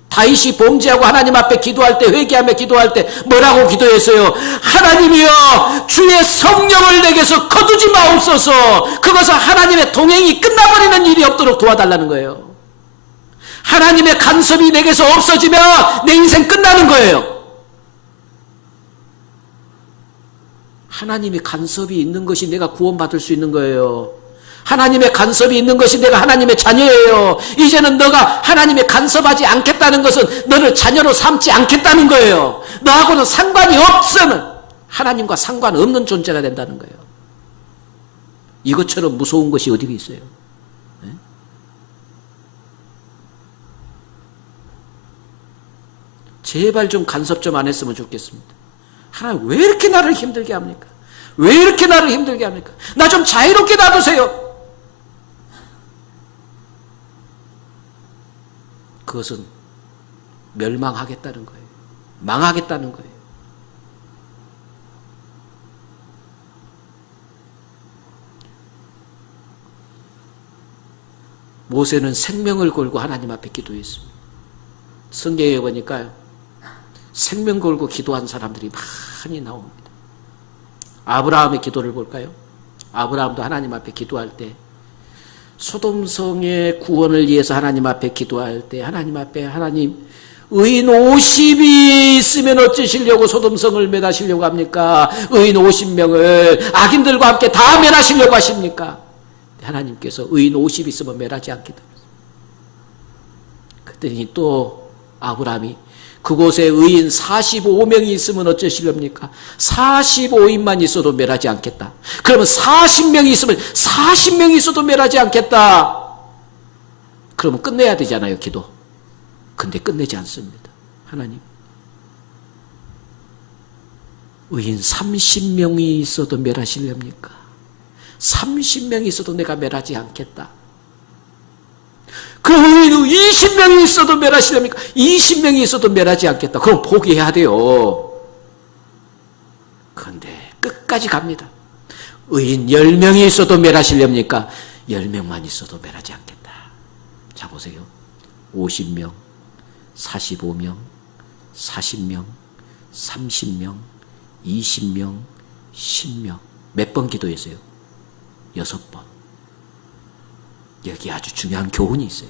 다윗이 범죄하고 하나님 앞에 기도할 때, 회개하며 기도할 때 뭐라고 기도했어요? 하나님이여, 주의 성령을 내게서 거두지 마옵소서. 그것은 하나님의 동행이 끝나버리는 일이 없도록 도와달라는 거예요. 하나님의 간섭이 내게서 없어지면 내 인생 끝나는 거예요. 하나님의 간섭이 있는 것이 내가 구원받을 수 있는 거예요. 하나님의 간섭이 있는 것이 내가 하나님의 자녀예요. 이제는 너가 하나님의 간섭하지 않겠다는 것은 너를 자녀로 삼지 않겠다는 거예요. 너하고는 상관이 없으면 하나님과 상관없는 존재가 된다는 거예요. 이것처럼 무서운 것이 어디 있어요? 네? 제발 좀 간섭 좀 안 했으면 좋겠습니다. 하나님 왜 이렇게 나를 힘들게 합니까? 왜 이렇게 나를 힘들게 합니까? 나 좀 자유롭게 놔두세요. 그것은 멸망하겠다는 거예요. 망하겠다는 거예요. 모세는 생명을 걸고 하나님 앞에 기도했습니다. 성경에 보니까요, 생명 걸고 기도한 사람들이 많이 나옵니다. 아브라함의 기도를 볼까요? 아브라함도 하나님 앞에 기도할 때, 소돔성의 구원을 위해서 하나님 앞에 기도할 때, 하나님 앞에 하나님, 의인 50이 있으면 어쩌시려고 소돔성을 멸하시려고 합니까? 의인 50명을 악인들과 함께 다 멸하시려고 하십니까? 하나님께서 의인 50 있으면 멸하지 않겠다. 그랬더니 또 아브라함이 그곳에 의인 45명이 있으면 어쩌시렵니까? 45인만 있어도 멸하지 않겠다. 그러면 40명이 있으면 40명이 있어도 멸하지 않겠다. 그러면 끝내야 되잖아요, 기도. 근데 끝내지 않습니다. 하나님, 의인 30명이 있어도 멸하시렵니까? 30명이 있어도 내가 멸하지 않겠다. 그 의인 20명이 있어도 멸하시렵니까? 20명이 있어도 멸하지 않겠다. 그럼 포기해야 돼요. 그런데 끝까지 갑니다. 의인 10명이 있어도 멸하시렵니까? 10명만 있어도 멸하지 않겠다. 자, 보세요. 50명, 45명, 40명, 30명, 20명, 10명. 몇 번 기도했어요? 6번. 여기 아주 중요한 교훈이 있어요.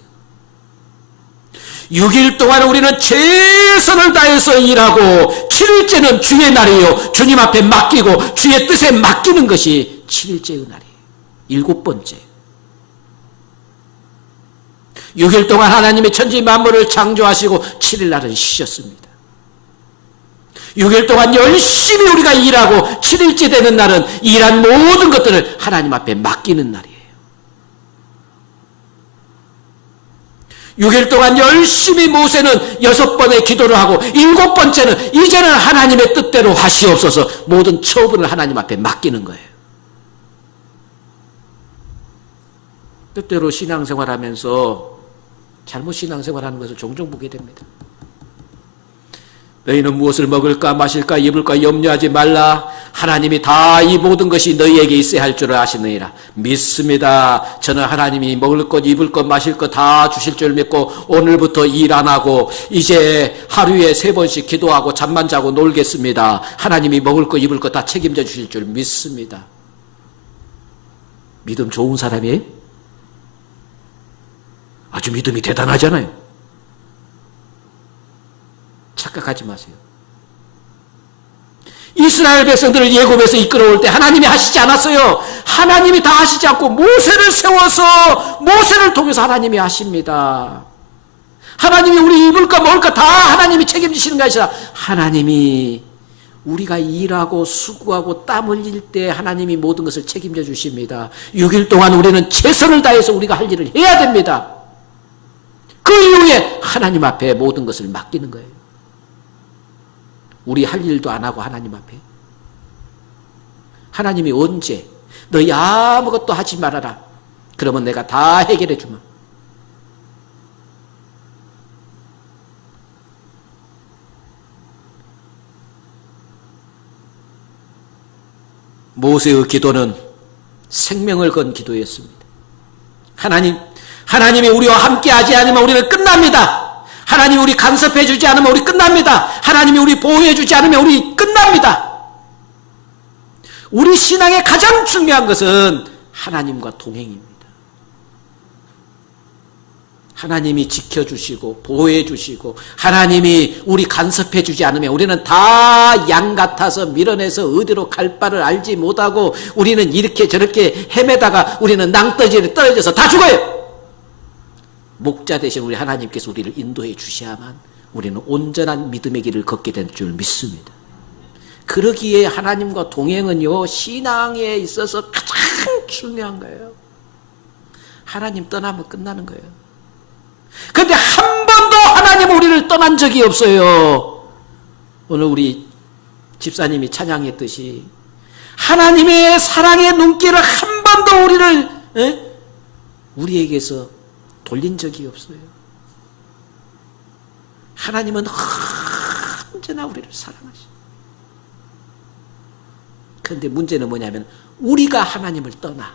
6일 동안 우리는 최선을 다해서 일하고 7일째는 주의 날이에요. 주님 앞에 맡기고 주의 뜻에 맡기는 것이 7일째의 날이에요. 7번째. 6일 동안 하나님의 천지 만물을 창조하시고 7일 날은 쉬셨습니다. 6일 동안 열심히 우리가 일하고 7일째 되는 날은 일한 모든 것들을 하나님 앞에 맡기는 날이에요. 6일 동안 열심히 모세는 6번의 기도를 하고 7번째는 이제는 하나님의 뜻대로 하시옵소서, 모든 처분을 하나님 앞에 맡기는 거예요. 뜻대로 신앙생활하면서 잘못 신앙생활하는 것을 종종 보게 됩니다. 너희는 무엇을 먹을까 마실까 입을까 염려하지 말라. 하나님이 다 이 모든 것이 너희에게 있어야 할 줄 아시느니라. 믿습니다. 저는 하나님이 먹을 것 입을 것 마실 것 다 주실 줄 믿고 오늘부터 일 안 하고 이제 하루에 3번씩 기도하고 잠만 자고 놀겠습니다. 하나님이 먹을 것 입을 것 다 책임져 주실 줄 믿습니다. 믿음 좋은 사람이에요? 아주 믿음이 대단하잖아요. 착각하지 마세요. 이스라엘 백성들을 예굽에서 이끌어올 때 하나님이 하시지 않았어요. 하나님이 다 하시지 않고 모세를 세워서 모세를 통해서 하나님이 하십니다. 하나님이 우리 입을까 먹을까 다 하나님이 책임지시는 것이 아니라 하나님이 우리가 일하고 수고하고 땀 흘릴 때 하나님이 모든 것을 책임져 주십니다. 6일 동안 우리는 최선을 다해서 우리가 할 일을 해야 됩니다. 그 이후에 하나님 앞에 모든 것을 맡기는 거예요. 우리 할 일도 안 하고 하나님 앞에. 하나님이 언제? 너희 아무것도 하지 말아라. 그러면 내가 다 해결해 주마. 모세의 기도는 생명을 건 기도였습니다. 하나님이 우리와 함께 하지 않으면 우리는 끝납니다. 하나님이 우리 간섭해 주지 않으면 우리 끝납니다. 하나님이 우리 보호해 주지 않으면 우리 끝납니다. 우리 신앙의 가장 중요한 것은 하나님과 동행입니다. 하나님이 지켜주시고 보호해주시고 하나님이 우리 간섭해주지 않으면 우리는 다 양 같아서 밀어내서 어디로 갈 바를 알지 못하고 우리는 이렇게 저렇게 헤매다가 우리는 낭떠러지에 떨어져서 다 죽어요. 목자 대신 우리 하나님께서 우리를 인도해 주셔야만 우리는 온전한 믿음의 길을 걷게 될 줄 믿습니다. 그러기에 하나님과 동행은요, 신앙에 있어서 가장 중요한 거예요. 하나님 떠나면 끝나는 거예요. 그런데 한 번도 하나님은 우리를 떠난 적이 없어요. 오늘 우리 집사님이 찬양했듯이 하나님의 사랑의 눈길을 한 번도 우리에게서 돌린 적이 없어요. 하나님은 언제나 우리를 사랑하시죠. 그런데 문제는 뭐냐면 우리가 하나님을 떠나.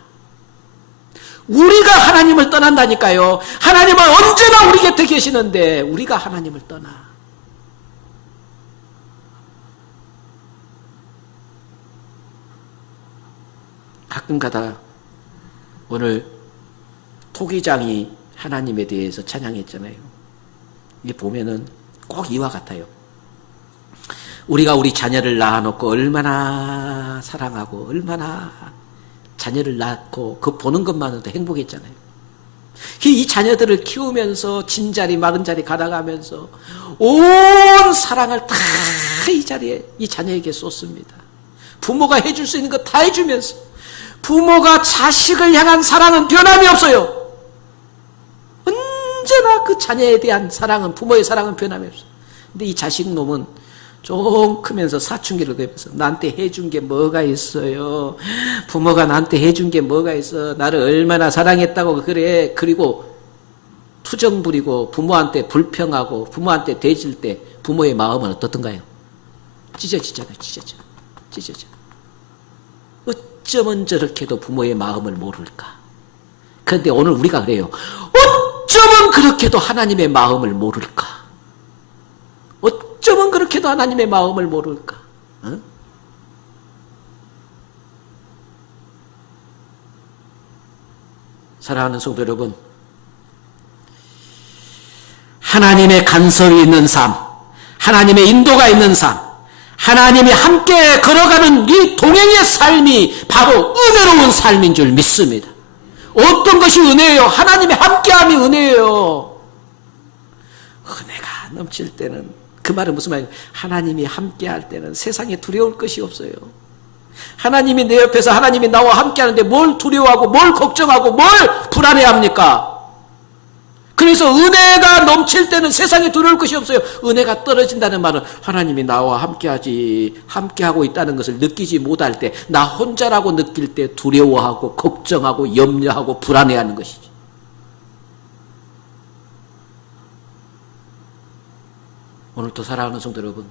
우리가 하나님을 떠난다니까요. 하나님은 언제나 우리 곁에 계시는데 우리가 하나님을 떠나. 가끔 가다가 오늘 토기장이 하나님에 대해서 찬양했잖아요. 이게 보면은 꼭 이와 같아요. 우리가 우리 자녀를 낳아놓고 얼마나 사랑하고 얼마나 자녀를 낳고 그 보는 것만으로도 행복했잖아요. 이 자녀들을 키우면서 진자리 마른 자리 가다가면서 온 사랑을 다 이 자리에 이 자녀에게 쏟습니다. 부모가 해줄 수 있는 거 다 해주면서 부모가 자식을 향한 사랑은 변함이 없어요. 언제나 그 자녀에 대한 사랑은 부모의 사랑은 변함이 없어요. 근데 이 자식 놈은 좀 크면서 사춘기를 거면서 나한테 해준 게 뭐가 있어요. 부모가 나한테 해준 게 뭐가 있어. 나를 얼마나 사랑했다고 그래. 그리고 투정 부리고 부모한테 불평하고 부모한테 대질 때 부모의 마음은 어떻던가요? 찢어지잖아요. 찢어져. 어쩌면 저렇게도 부모의 마음을 모를까. 그런데 오늘 우리가 그래요. 어쩌면 그렇게도 하나님의 마음을 모를까. 어쩌면 그렇게도 하나님의 마음을 모를까? 어? 사랑하는 성도 여러분, 하나님의 간섭이 있는 삶, 하나님의 인도가 있는 삶, 하나님이 함께 걸어가는 이 동행의 삶이 바로 은혜로운 삶인 줄 믿습니다. 어떤 것이 은혜예요? 하나님의 함께함이 은혜예요. 은혜가 넘칠 때는, 그 말은 무슨 말이에요? 하나님이 함께할 때는 세상에 두려울 것이 없어요. 하나님이 내 옆에서 하나님이 나와 함께하는데 뭘 두려워하고 뭘 걱정하고 뭘 불안해합니까? 그래서 은혜가 넘칠 때는 세상에 두려울 것이 없어요. 은혜가 떨어진다는 말은 하나님이 나와 함께하고 있다는 것을 느끼지 못할 때, 나 혼자라고 느낄 때 두려워하고 걱정하고 염려하고 불안해하는 것이지. 오늘도 사랑하는 성도 여러분,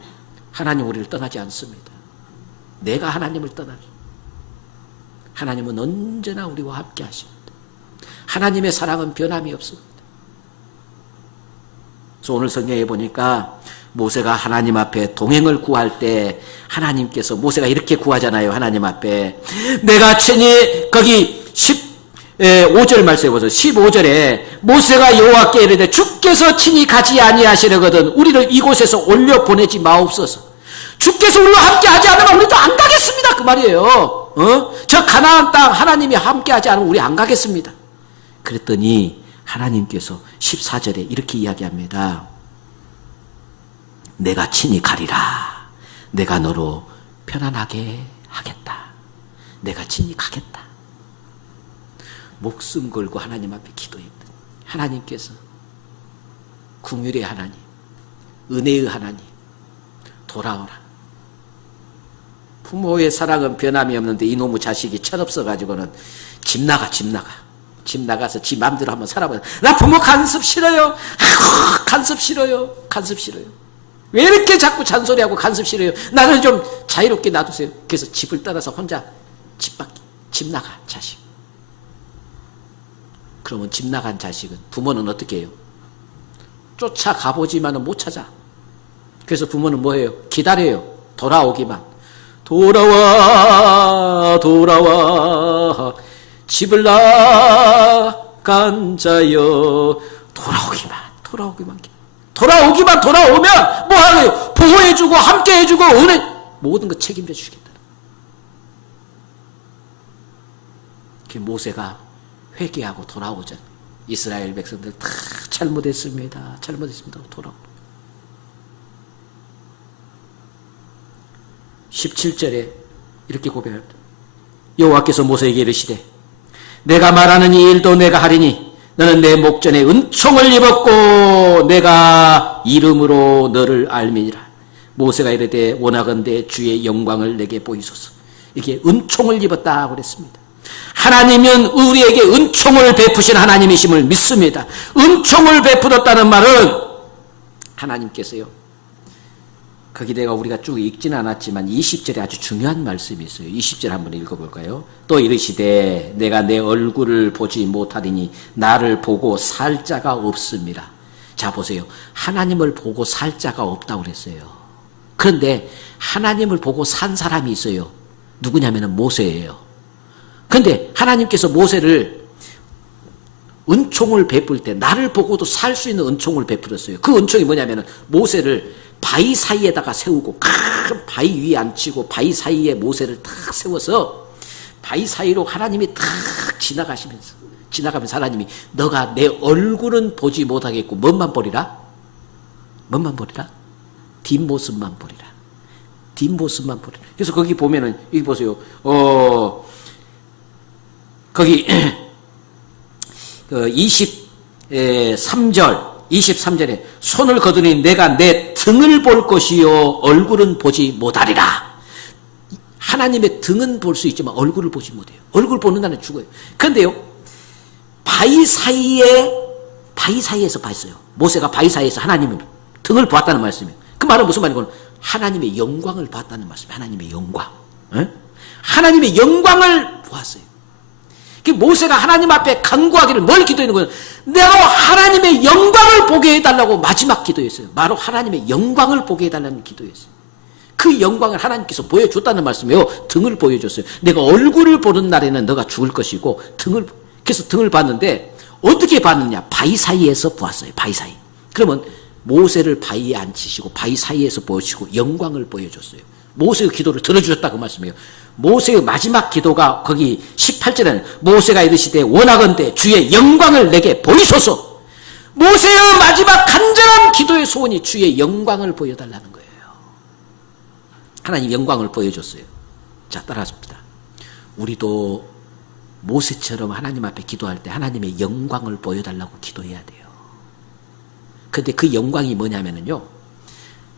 하나님 우리를 떠나지 않습니다. 내가 하나님을 떠나지. 하나님은 언제나 우리와 함께 하십니다. 하나님의 사랑은 변함이 없습니다. 그래서 오늘 성경에 보니까 모세가 하나님 앞에 동행을 구할 때 하나님께서 모세가 이렇게 구하잖아요. 하나님 앞에 내가 친히 거기 15절 말씀해 보세요. 15절에 모세가 여호와께 이르되 주께서 친히 가지 아니하시려거든 우리를 이곳에서 올려 보내지 마옵소서. 주께서 우리와 함께 하지 않으면 우리도 안 가겠습니다. 그 말이에요. 저 가나안 땅 하나님이 함께 하지 않으면 우리 안 가겠습니다. 그랬더니 하나님께서 14절에 이렇게 이야기합니다. 내가 친히 가리라. 내가 너로 편안하게 하겠다. 내가 친히 가겠다. 목숨 걸고 하나님 앞에 기도했더니 하나님께서 긍휼의 하나님, 은혜의 하나님, 돌아오라. 부모의 사랑은 변함이 없는데 이놈의 자식이 철없어가지고는 집 나가서 지 맘대로 한번 살아봐요. 나 부모 간섭 싫어요. 아이고, 간섭 싫어요. 왜 이렇게 자꾸 잔소리하고 간섭 싫어요. 나를 좀 자유롭게 놔두세요. 그래서 집을 떠나서 혼자 집 나가 자식. 그러면 집 나간 자식은 부모는 어떻게 해요? 쫓아가보지만은 못 찾아. 그래서 부모는 뭐예요? 기다려요. 돌아오기만. 돌아와 집을 나간 자여. 돌아오면 뭐 하래요? 보호해주고 함께해주고 은혜 모든 거 책임져 주시겠다. 모세가 회개하고 돌아오자. 이스라엘 백성들 다 잘못했습니다. 돌아오고. 17절에 이렇게 고백합니다. 여호와께서 모세에게 이르시되 내가 말하는 이 일도 내가 하리니 너는 내 목전에 은총을 입었고 내가 이름으로 너를 알미니라. 모세가 이르되 원하건대 주의 영광을 내게 보이소서. 이게 은총을 입었다고 그랬습니다. 하나님은 우리에게 은총을 베푸신 하나님이심을 믿습니다. 은총을 베푸셨다는 말은 하나님께서요, 거기 내가 우리가 쭉 읽지는 않았지만 20절에 아주 중요한 말씀이 있어요. 20절 한번 읽어볼까요? 또 이르시되 내가 내 얼굴을 보지 못하리니 나를 보고 살 자가 없습니다. 자 보세요. 하나님을 보고 살 자가 없다고 그랬어요. 그런데 하나님을 보고 산 사람이 있어요. 누구냐면 모세예요. 그런데 하나님께서 모세를 은총을 베풀 때 나를 보고도 살 수 있는 은총을 베풀었어요. 그 은총이 뭐냐면 모세를 바위 사이에다가 세우고 큰 바위 위에 앉히고 바위 사이에 모세를 탁 세워서 바위 사이로 하나님이 탁 지나가면서 하나님이 너가 내 얼굴은 보지 못하겠고 뭔만 보리라? 뒷모습만 보리라. 그래서 거기 보면은 여기 보세요. 거기 23절에 손을 거두니 내가 내 등을 볼 것이요 얼굴은 보지 못하리라. 하나님의 등은 볼 수 있지만 얼굴을 보지 못해요. 얼굴 보는 날은 죽어요. 그런데요, 바위 사이에서 봤어요. 모세가 바위 사이에서 하나님의 등을 보았다는 말씀이에요. 그 말은 무슨 말이고 하나님의 영광을 봤다는 말씀이에요. 하나님의 영광. 하나님의 영광을 보았어요. 모세가 하나님 앞에 간구하기를 뭘 기도했는 거예요? 내가 하나님의 영광을 보게 해달라고 마지막 기도했어요. 바로 하나님의 영광을 보게 해달라는 기도였어요. 그 영광을 하나님께서 보여줬다는 말씀이에요. 등을 보여줬어요. 내가 얼굴을 보는 날에는 너가 죽을 것이고 그래서 등을 봤는데 어떻게 봤느냐? 바위 사이에서 보았어요. 바위 사이. 그러면 모세를 바위에 앉히시고 바위 사이에서 보여주시고 영광을 보여줬어요. 모세의 기도를 들어주셨다 그 말씀이에요. 모세의 마지막 기도가 거기 18절에는 모세가 이르시되 원하건대 주의 영광을 내게 보이소서. 모세의 마지막 간절한 기도의 소원이 주의 영광을 보여달라는 거예요. 하나님 영광을 보여줬어요. 자, 따라합니다. 우리도 모세처럼 하나님 앞에 기도할 때 하나님의 영광을 보여달라고 기도해야 돼요. 근데 그 영광이 뭐냐면요,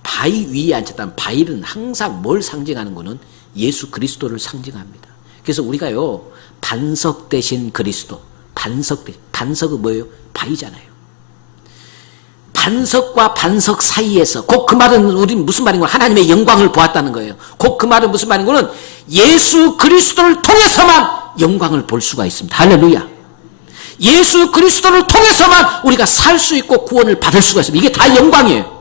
바위 위에 앉혔다는 바위는 항상 뭘 상징하는 거는 예수 그리스도를 상징합니다. 그래서 우리가요, 반석 대신 그리스도, 반석은 뭐예요? 바위잖아요. 반석과 반석 사이에서, 곧 그 말은 우리는 무슨 말인 거예요? 하나님의 영광을 보았다는 거예요. 곧 그 말은 무슨 말인 거는 예수 그리스도를 통해서만 영광을 볼 수가 있습니다. 할렐루야. 예수 그리스도를 통해서만 우리가 살 수 있고 구원을 받을 수가 있습니다. 이게 다 영광이에요.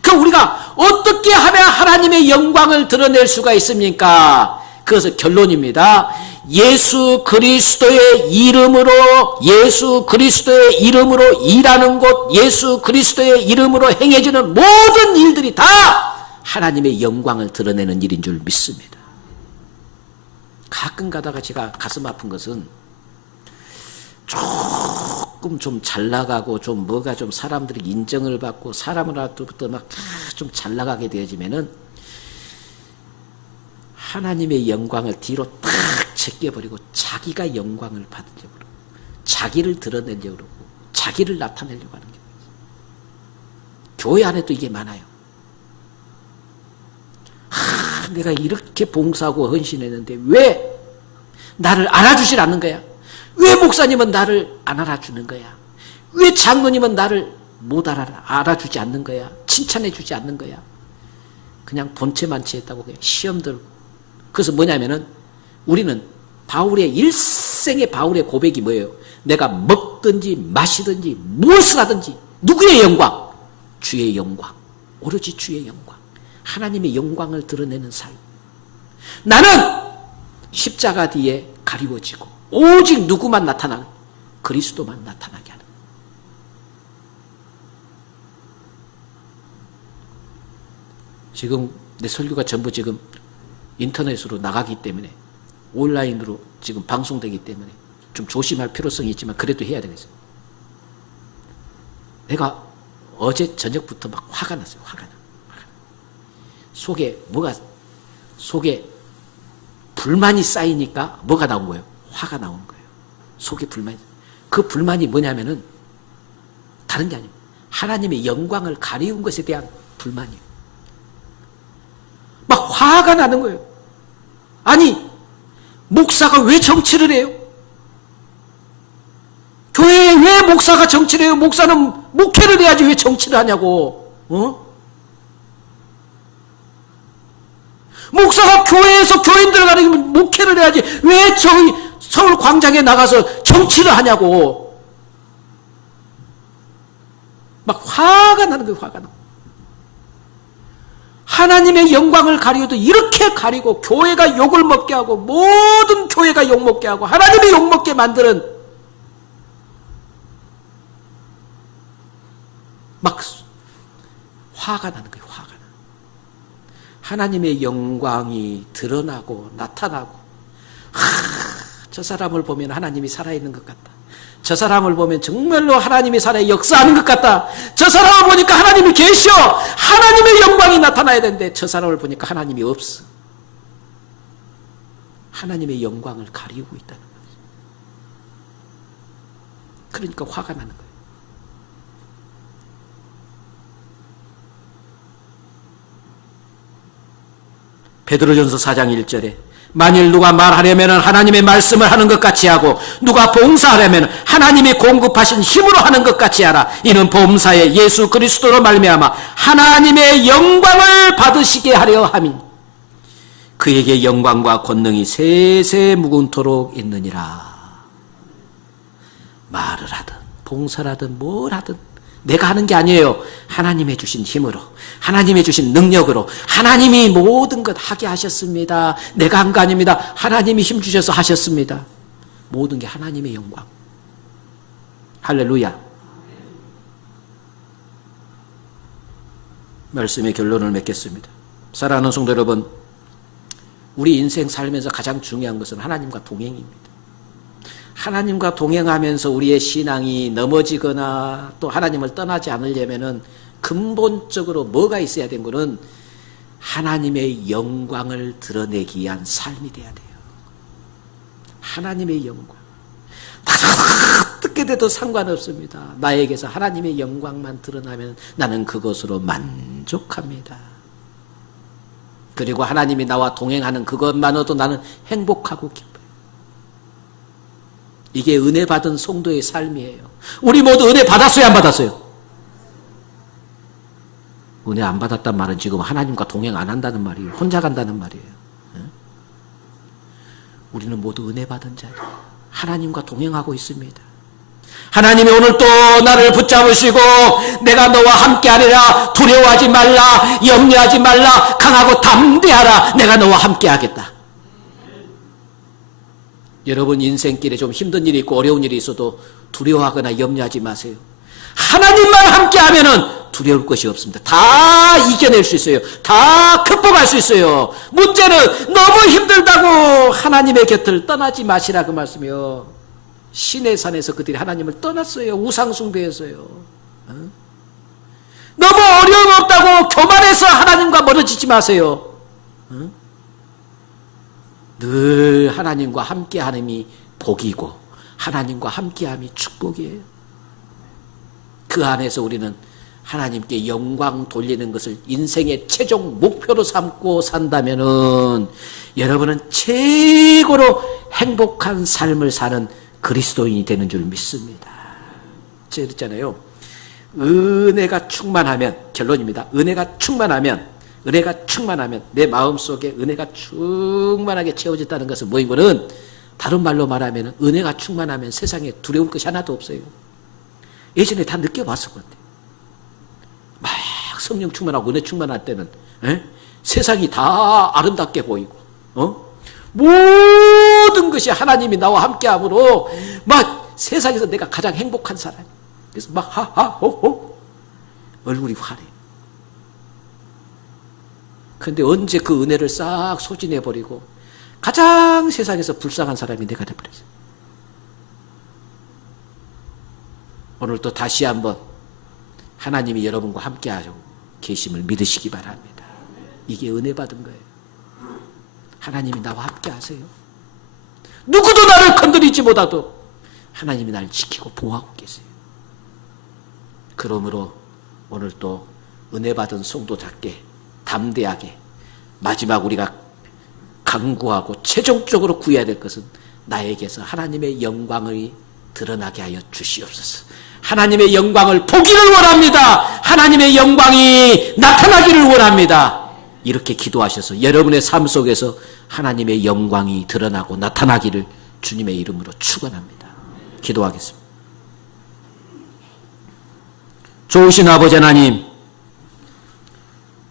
그럼 우리가 어떻게 하면 하나님의 영광을 드러낼 수가 있습니까? 그것은 결론입니다. 예수 그리스도의 이름으로 일하는 것, 예수 그리스도의 이름으로 행해지는 모든 일들이 다 하나님의 영광을 드러내는 일인 줄 믿습니다. 가끔 가다가 제가 가슴 아픈 것은 조금 좀 잘 나가고 좀 뭐가 좀 사람들이 인정을 받고 사람으로부터 막 좀 잘 나가게 되어지면은 하나님의 영광을 뒤로 탁 제껴버리고 자기가 영광을 받으려고 그러고 자기를 드러내려고 그러고 자기를 나타내려고 하는 게 교회 안에도 이게 많아요. 내가 이렇게 봉사하고 헌신했는데 왜 나를 알아주질 않는 거야? 왜 목사님은 나를 안 알아주는 거야? 왜 장로님은 나를 못 알아주지 않는 거야? 칭찬해주지 않는 거야? 그냥 본체만취했다고 그냥 시험 들고. 그래서 뭐냐면은 우리는 일생의 바울의 고백이 뭐예요? 내가 먹든지 마시든지 무엇을 하든지 누구의 영광? 주의 영광. 오로지 주의 영광. 하나님의 영광을 드러내는 삶. 나는 십자가 뒤에 가리워지고 오직 누구만 나타나는? 그리스도만 나타나게 하는. 지금 내 설교가 전부 지금 인터넷으로 나가기 때문에 온라인으로 지금 방송되기 때문에 좀 조심할 필요성이 있지만 그래도 해야 되겠어요. 내가 어제 저녁부터 막 화가 났어요. 화가 나. 속에 불만이 쌓이니까 뭐가 나온 거예요? 화가 나온 거예요. 속에 불만이. 그 불만이 뭐냐면은 다른 게 아니에요. 하나님의 영광을 가리운 것에 대한 불만이에요. 막 화가 나는 거예요. 아니, 목사가 왜 정치를 해요? 교회에 왜 목사가 정치를 해요? 목사는 목회를 해야지 왜 정치를 하냐고. 목사가 교회에서 교인들 가리키면 목회를 해야지 왜 저희 서울 광장에 나가서 정치를 하냐고. 막 화가 나는 거예요. 화가 나. 하나님의 영광을 가리워도 이렇게 가리고 교회가 욕을 먹게 하고 모든 교회가 욕 먹게 하고 하나님의 욕 먹게 만드는 막 화가 나는 거예요. 화가 나. 하나님의 영광이 드러나고 나타나고 저 사람을 보면 하나님이 살아있는 것 같다. 저 사람을 보면 정말로 하나님이 살아 역사하는 것 같다. 저 사람을 보니까 하나님이 계셔. 하나님의 영광이 나타나야 되는데 저 사람을 보니까 하나님이 없어. 하나님의 영광을 가리우고 있다는 거죠. 그러니까 화가 나는 거예요. 베드로전서 4장 1절에 만일 누가 말하려면 하나님의 말씀을 하는 것 같이 하고 누가 봉사하려면 하나님이 공급하신 힘으로 하는 것 같이 하라. 이는 범사에 예수 그리스도로 말미암아 하나님의 영광을 받으시게 하려 함인. 그에게 영광과 권능이 세세 무궁토록 있느니라. 말을 하든 봉사를 하든 뭘 하든 내가 하는 게 아니에요. 하나님의 주신 힘으로, 하나님의 주신 능력으로 하나님이 모든 것 하게 하셨습니다. 내가 한 거 아닙니다. 하나님이 힘 주셔서 하셨습니다. 모든 게 하나님의 영광. 할렐루야. 말씀의 결론을 맺겠습니다. 사랑하는 성도 여러분, 우리 인생 살면서 가장 중요한 것은 하나님과 동행입니다. 하나님과 동행하면서 우리의 신앙이 넘어지거나 또 하나님을 떠나지 않으려면은 근본적으로 뭐가 있어야 되는 거는 하나님의 영광을 드러내기 위한 삶이 돼야 돼요. 하나님의 영광. 다 어떻게 돼도 상관없습니다. 나에게서 하나님의 영광만 드러나면 나는 그것으로 만족합니다. 그리고 하나님이 나와 동행하는 그것만으로도 나는 행복하고 기뻐요. 이게 은혜 받은 성도의 삶이에요. 우리 모두 은혜 받았어요, 안 받았어요? 은혜 안 받았단 말은 지금 하나님과 동행 안 한다는 말이에요. 혼자 간다는 말이에요. 우리는 모두 은혜 받은 자예요. 하나님과 동행하고 있습니다. 하나님이 오늘 또 나를 붙잡으시고 내가 너와 함께하리라. 두려워하지 말라. 염려하지 말라. 강하고 담대하라. 내가 너와 함께하겠다. 여러분 인생길에 좀 힘든 일이 있고 어려운 일이 있어도 두려워하거나 염려하지 마세요. 하나님만 함께하면은 두려울 것이 없습니다. 다 이겨낼 수 있어요. 다 극복할 수 있어요. 문제는 너무 힘들다고 하나님의 곁을 떠나지 마시라 그 말씀이요. 시내 산에서 그들이 하나님을 떠났어요. 우상 숭배했어요. 너무 어려움 없다고 교만해서 하나님과 멀어지지 마세요. 늘 하나님과 함께하는 복이고 하나님과 함께함이 축복이에요. 그 안에서 우리는 하나님께 영광 돌리는 것을 인생의 최종 목표로 삼고 산다면은 여러분은 최고로 행복한 삶을 사는 그리스도인이 되는 줄 믿습니다. 제가 그랬잖아요. 은혜가 충만하면, 결론입니다. 은혜가 충만하면 내 마음속에 은혜가 충만하게 채워졌다는 것은 뭐이거는, 다른 말로 말하면 은혜가 충만하면 세상에 두려울 것이 하나도 없어요. 예전에 다 느껴봤었거든요. 막 성령 충만하고 은혜 충만할 때는 세상이 다 아름답게 보이고 모든 것이 하나님이 나와 함께함으로 막 세상에서 내가 가장 행복한 사람. 그래서 막 하하호호 얼굴이 환해. 그런데 언제 그 은혜를 싹 소진해버리고 가장 세상에서 불쌍한 사람이 내가 돼버렸어요. 오늘 또 다시 한번 하나님이 여러분과 함께하고 계심을 믿으시기 바랍니다. 이게 은혜 받은 거예요. 하나님이 나와 함께하세요. 누구도 나를 건드리지 못하도 하나님이 나를 지키고 보호하고 계세요. 그러므로 오늘 또 은혜 받은 성도답게 담대하게 마지막 우리가 강구하고 최종적으로 구해야 될 것은 나에게서 하나님의 영광을 드러나게 하여 주시옵소서. 하나님의 영광을 보기를 원합니다. 하나님의 영광이 나타나기를 원합니다. 이렇게 기도하셔서 여러분의 삶 속에서 하나님의 영광이 드러나고 나타나기를 주님의 이름으로 축원합니다. 기도하겠습니다. 좋으신 아버지 하나님,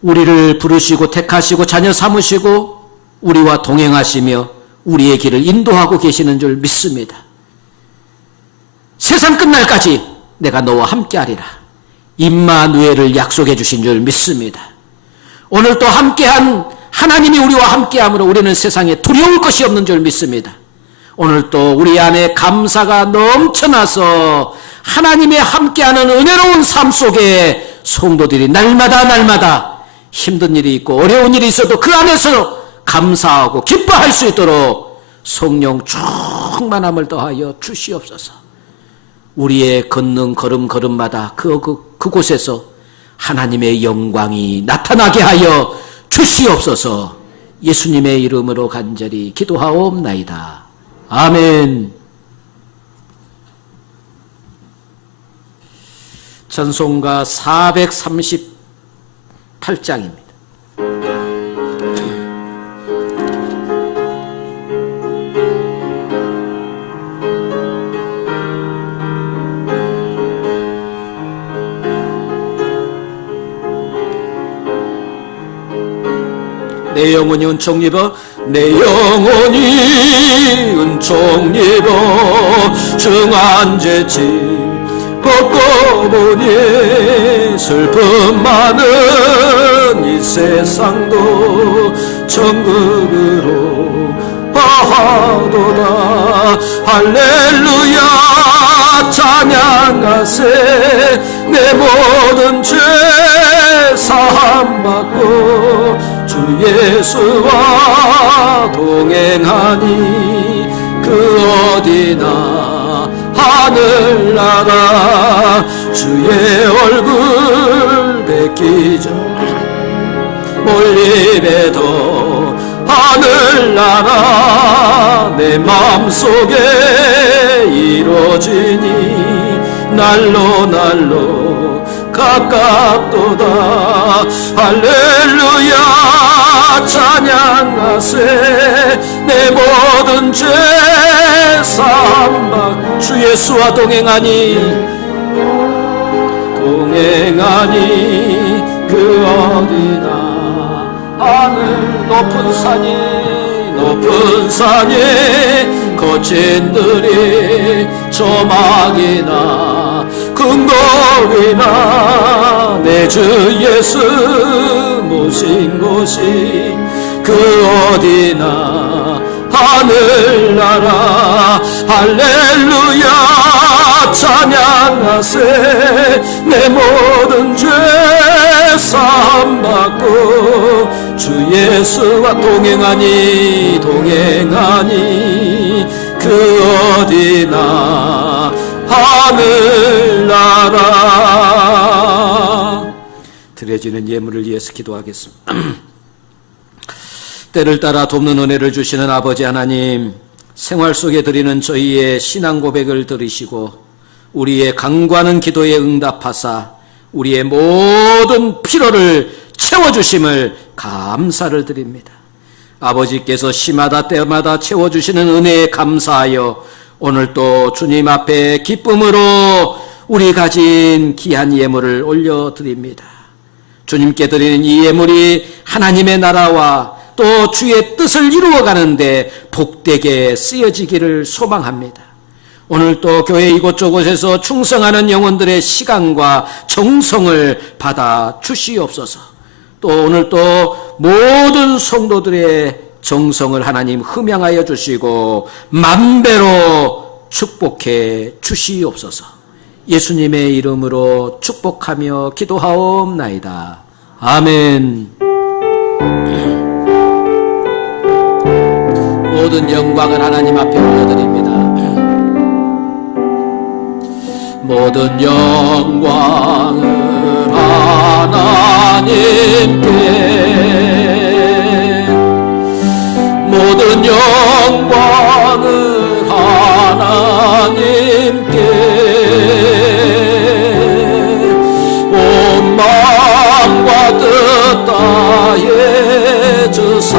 우리를 부르시고 택하시고 자녀 삼으시고 우리와 동행하시며 우리의 길을 인도하고 계시는 줄 믿습니다. 세상 끝날까지 내가 너와 함께하리라. 임마누엘을 약속해 주신 줄 믿습니다. 오늘 또 함께한 하나님이 우리와 함께함으로 우리는 세상에 두려울 것이 없는 줄 믿습니다. 오늘 또 우리 안에 감사가 넘쳐나서 하나님의 함께하는 은혜로운 삶 속에 성도들이 날마다 힘든 일이 있고 어려운 일이 있어도 그 안에서 감사하고 기뻐할 수 있도록 성령 충만함을 더하여 주시옵소서. 우리의 걷는 걸음마다 그곳에서 하나님의 영광이 나타나게 하여 주시옵소서. 예수님의 이름으로 간절히 기도하옵나이다. 아멘. 전송가 438장입니다. 내 영혼이 은총 입어 내 영혼이 은총 입어 중한 죄짐 벗고 보니 슬픔 많은 이 세상도 천국으로 바하도다. 할렐루야 찬양하세. 내 모든 죄 사함받고 주 예수와 동행하니 그 어디나 하늘나라 주의 얼굴 뵙기 전 멀리 봬도 하늘나라 내 맘속에 이루어지니 날로 가깝도다. 할렐루야 찬양하세. 내 모든 죄 사함받 주 예수와 동행하니 그 어디나 하늘 높은 산이 거친 들이 조막이나 금고이나 내 주 예수 모신 곳이 그 어디나 하늘나라. 할렐루야 찬양하세. 내 모든 죄 사함받고 주 예수와 동행하니 그 어디나 하늘나라. 드려지는 예물을 위해서 기도하겠습니다. 때를 따라 돕는 은혜를 주시는 아버지 하나님, 생활 속에 드리는 저희의 신앙 고백을 들으시고 우리의 간구하는 기도에 응답하사 우리의 모든 필요를 채워주심을 감사를 드립니다. 아버지께서 시마다 때마다 채워주시는 은혜에 감사하여 오늘 또 주님 앞에 기쁨으로 우리 가진 귀한 예물을 올려드립니다. 주님께 드리는 이 예물이 하나님의 나라와 또 주의 뜻을 이루어가는데 복되게 쓰여지기를 소망합니다. 오늘 또 교회 이곳저곳에서 충성하는 영혼들의 시간과 정성을 받아 주시옵소서. 또 오늘 또 모든 성도들의 정성을 하나님 흠양하여 주시고 만배로 축복해 주시옵소서. 예수님의 이름으로 축복하며 기도하옵나이다. 아멘. 모든 영광을 하나님 앞에 올려드립니다. 모든 영광을 하나님께, 모든 영광을 하나님께, 온 마음과 뜻 다해 주사모합니다.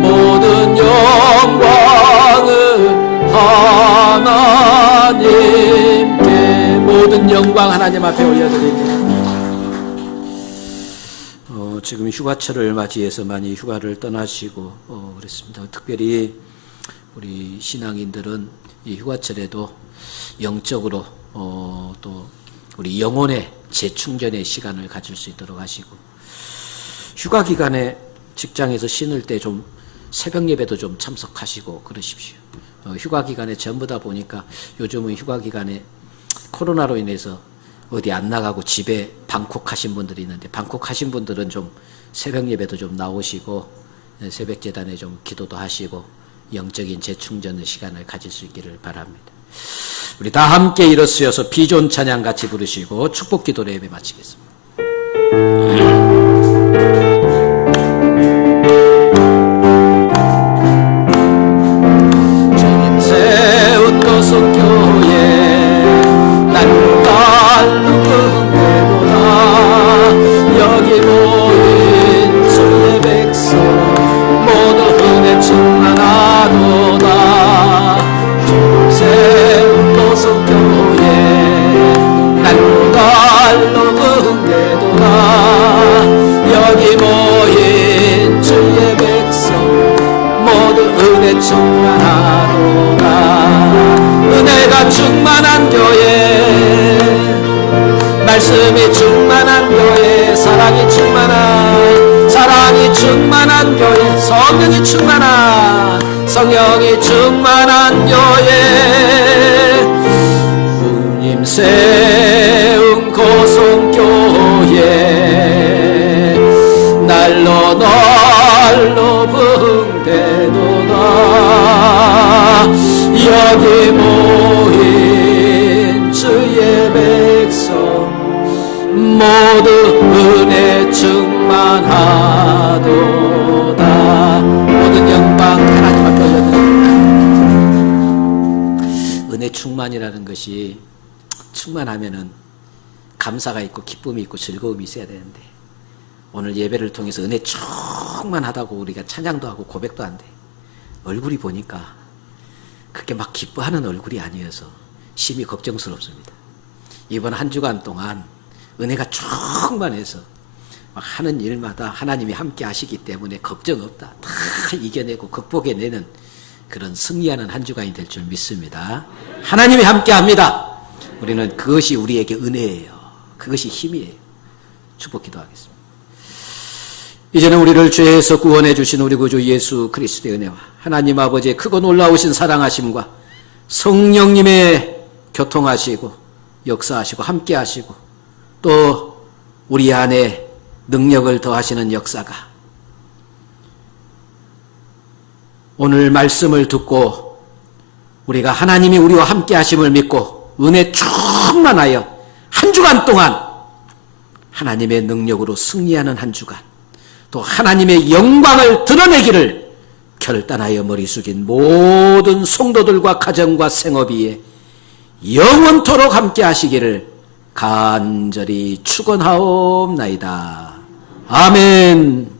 모든 영광을 하나님께, 모든 영광 하나님 앞에 올려드립니다. 지금 휴가철을 맞이해서 많이 휴가를 떠나시고 그랬습니다. 특별히 우리 신앙인들은 이 휴가철에도 영적으로 또 우리 영혼의 재충전의 시간을 가질 수 있도록 하시고, 휴가 기간에 직장에서 쉬는 때 좀 새벽 예배도 좀 참석하시고 그러십시오. 휴가 기간에 전부 다 보니까 요즘은 휴가 기간에 코로나로 인해서 어디 안 나가고 집에 방콕하신 분들이 있는데, 방콕하신 분들은 좀 새벽 예배도 좀 나오시고 새벽 제단에 좀 기도도 하시고 영적인 재충전의 시간을 가질 수 있기를 바랍니다. 우리 다 함께 일어서서 비존 찬양 같이 부르시고 축복 기도로 예배 마치겠습니다. 주님 세운 거성교회 난 갈르는데도나 여기 모인 주의 백성 모두 은혜 충만하도다. 주님 세운 거성교회 난 갈르는데도나 여기 모인 주의 백성 모두 은혜 충만하도다. 은혜가 충만한 교회, 말씀이 충만한 교회, 사랑이 충만한 교회, 성령이 충만한, 성령이 충만한 교회, 주님 세운 고성교회 날로 붕대도다. 여기 모인 주의 백성 모두 은혜 충만하도다. 모든 영광 하나님 앞에 올려드립니다. 은혜 충만이라는 것이 충만하면은 감사가 있고 기쁨이 있고 즐거움이 있어야 되는데, 오늘 예배를 통해서 은혜 충만하다고 우리가 찬양도 하고 고백도 한데 얼굴이 보니까 그렇게 막 기뻐하는 얼굴이 아니어서 심히 걱정스럽습니다. 이번 한 주간 동안 은혜가 충만해서 막 하는 일마다 하나님이 함께 하시기 때문에 걱정 없다, 다 이겨내고 극복해내는 그런 승리하는 한 주간이 될 줄 믿습니다. 하나님이 함께 합니다. 우리는 그것이 우리에게 은혜예요. 그것이 힘이에요. 축복 기도하겠습니다. 이제는 우리를 죄에서 구원해 주신 우리 구주 예수 그리스도의 은혜와 하나님 아버지의 크고 놀라우신 사랑하심과 성령님의 교통하시고 역사하시고 함께하시고 또 우리 안에 능력을 더하시는 역사가 오늘 말씀을 듣고 우리가 하나님이 우리와 함께하심을 믿고 은혜 충만하여 한 주간 동안 하나님의 능력으로 승리하는 한 주간, 또 하나님의 영광을 드러내기를 결단하여 머리 숙인 모든 성도들과 가정과 생업위에 영원토록 함께 하시기를 간절히 축원하옵나이다. 아멘.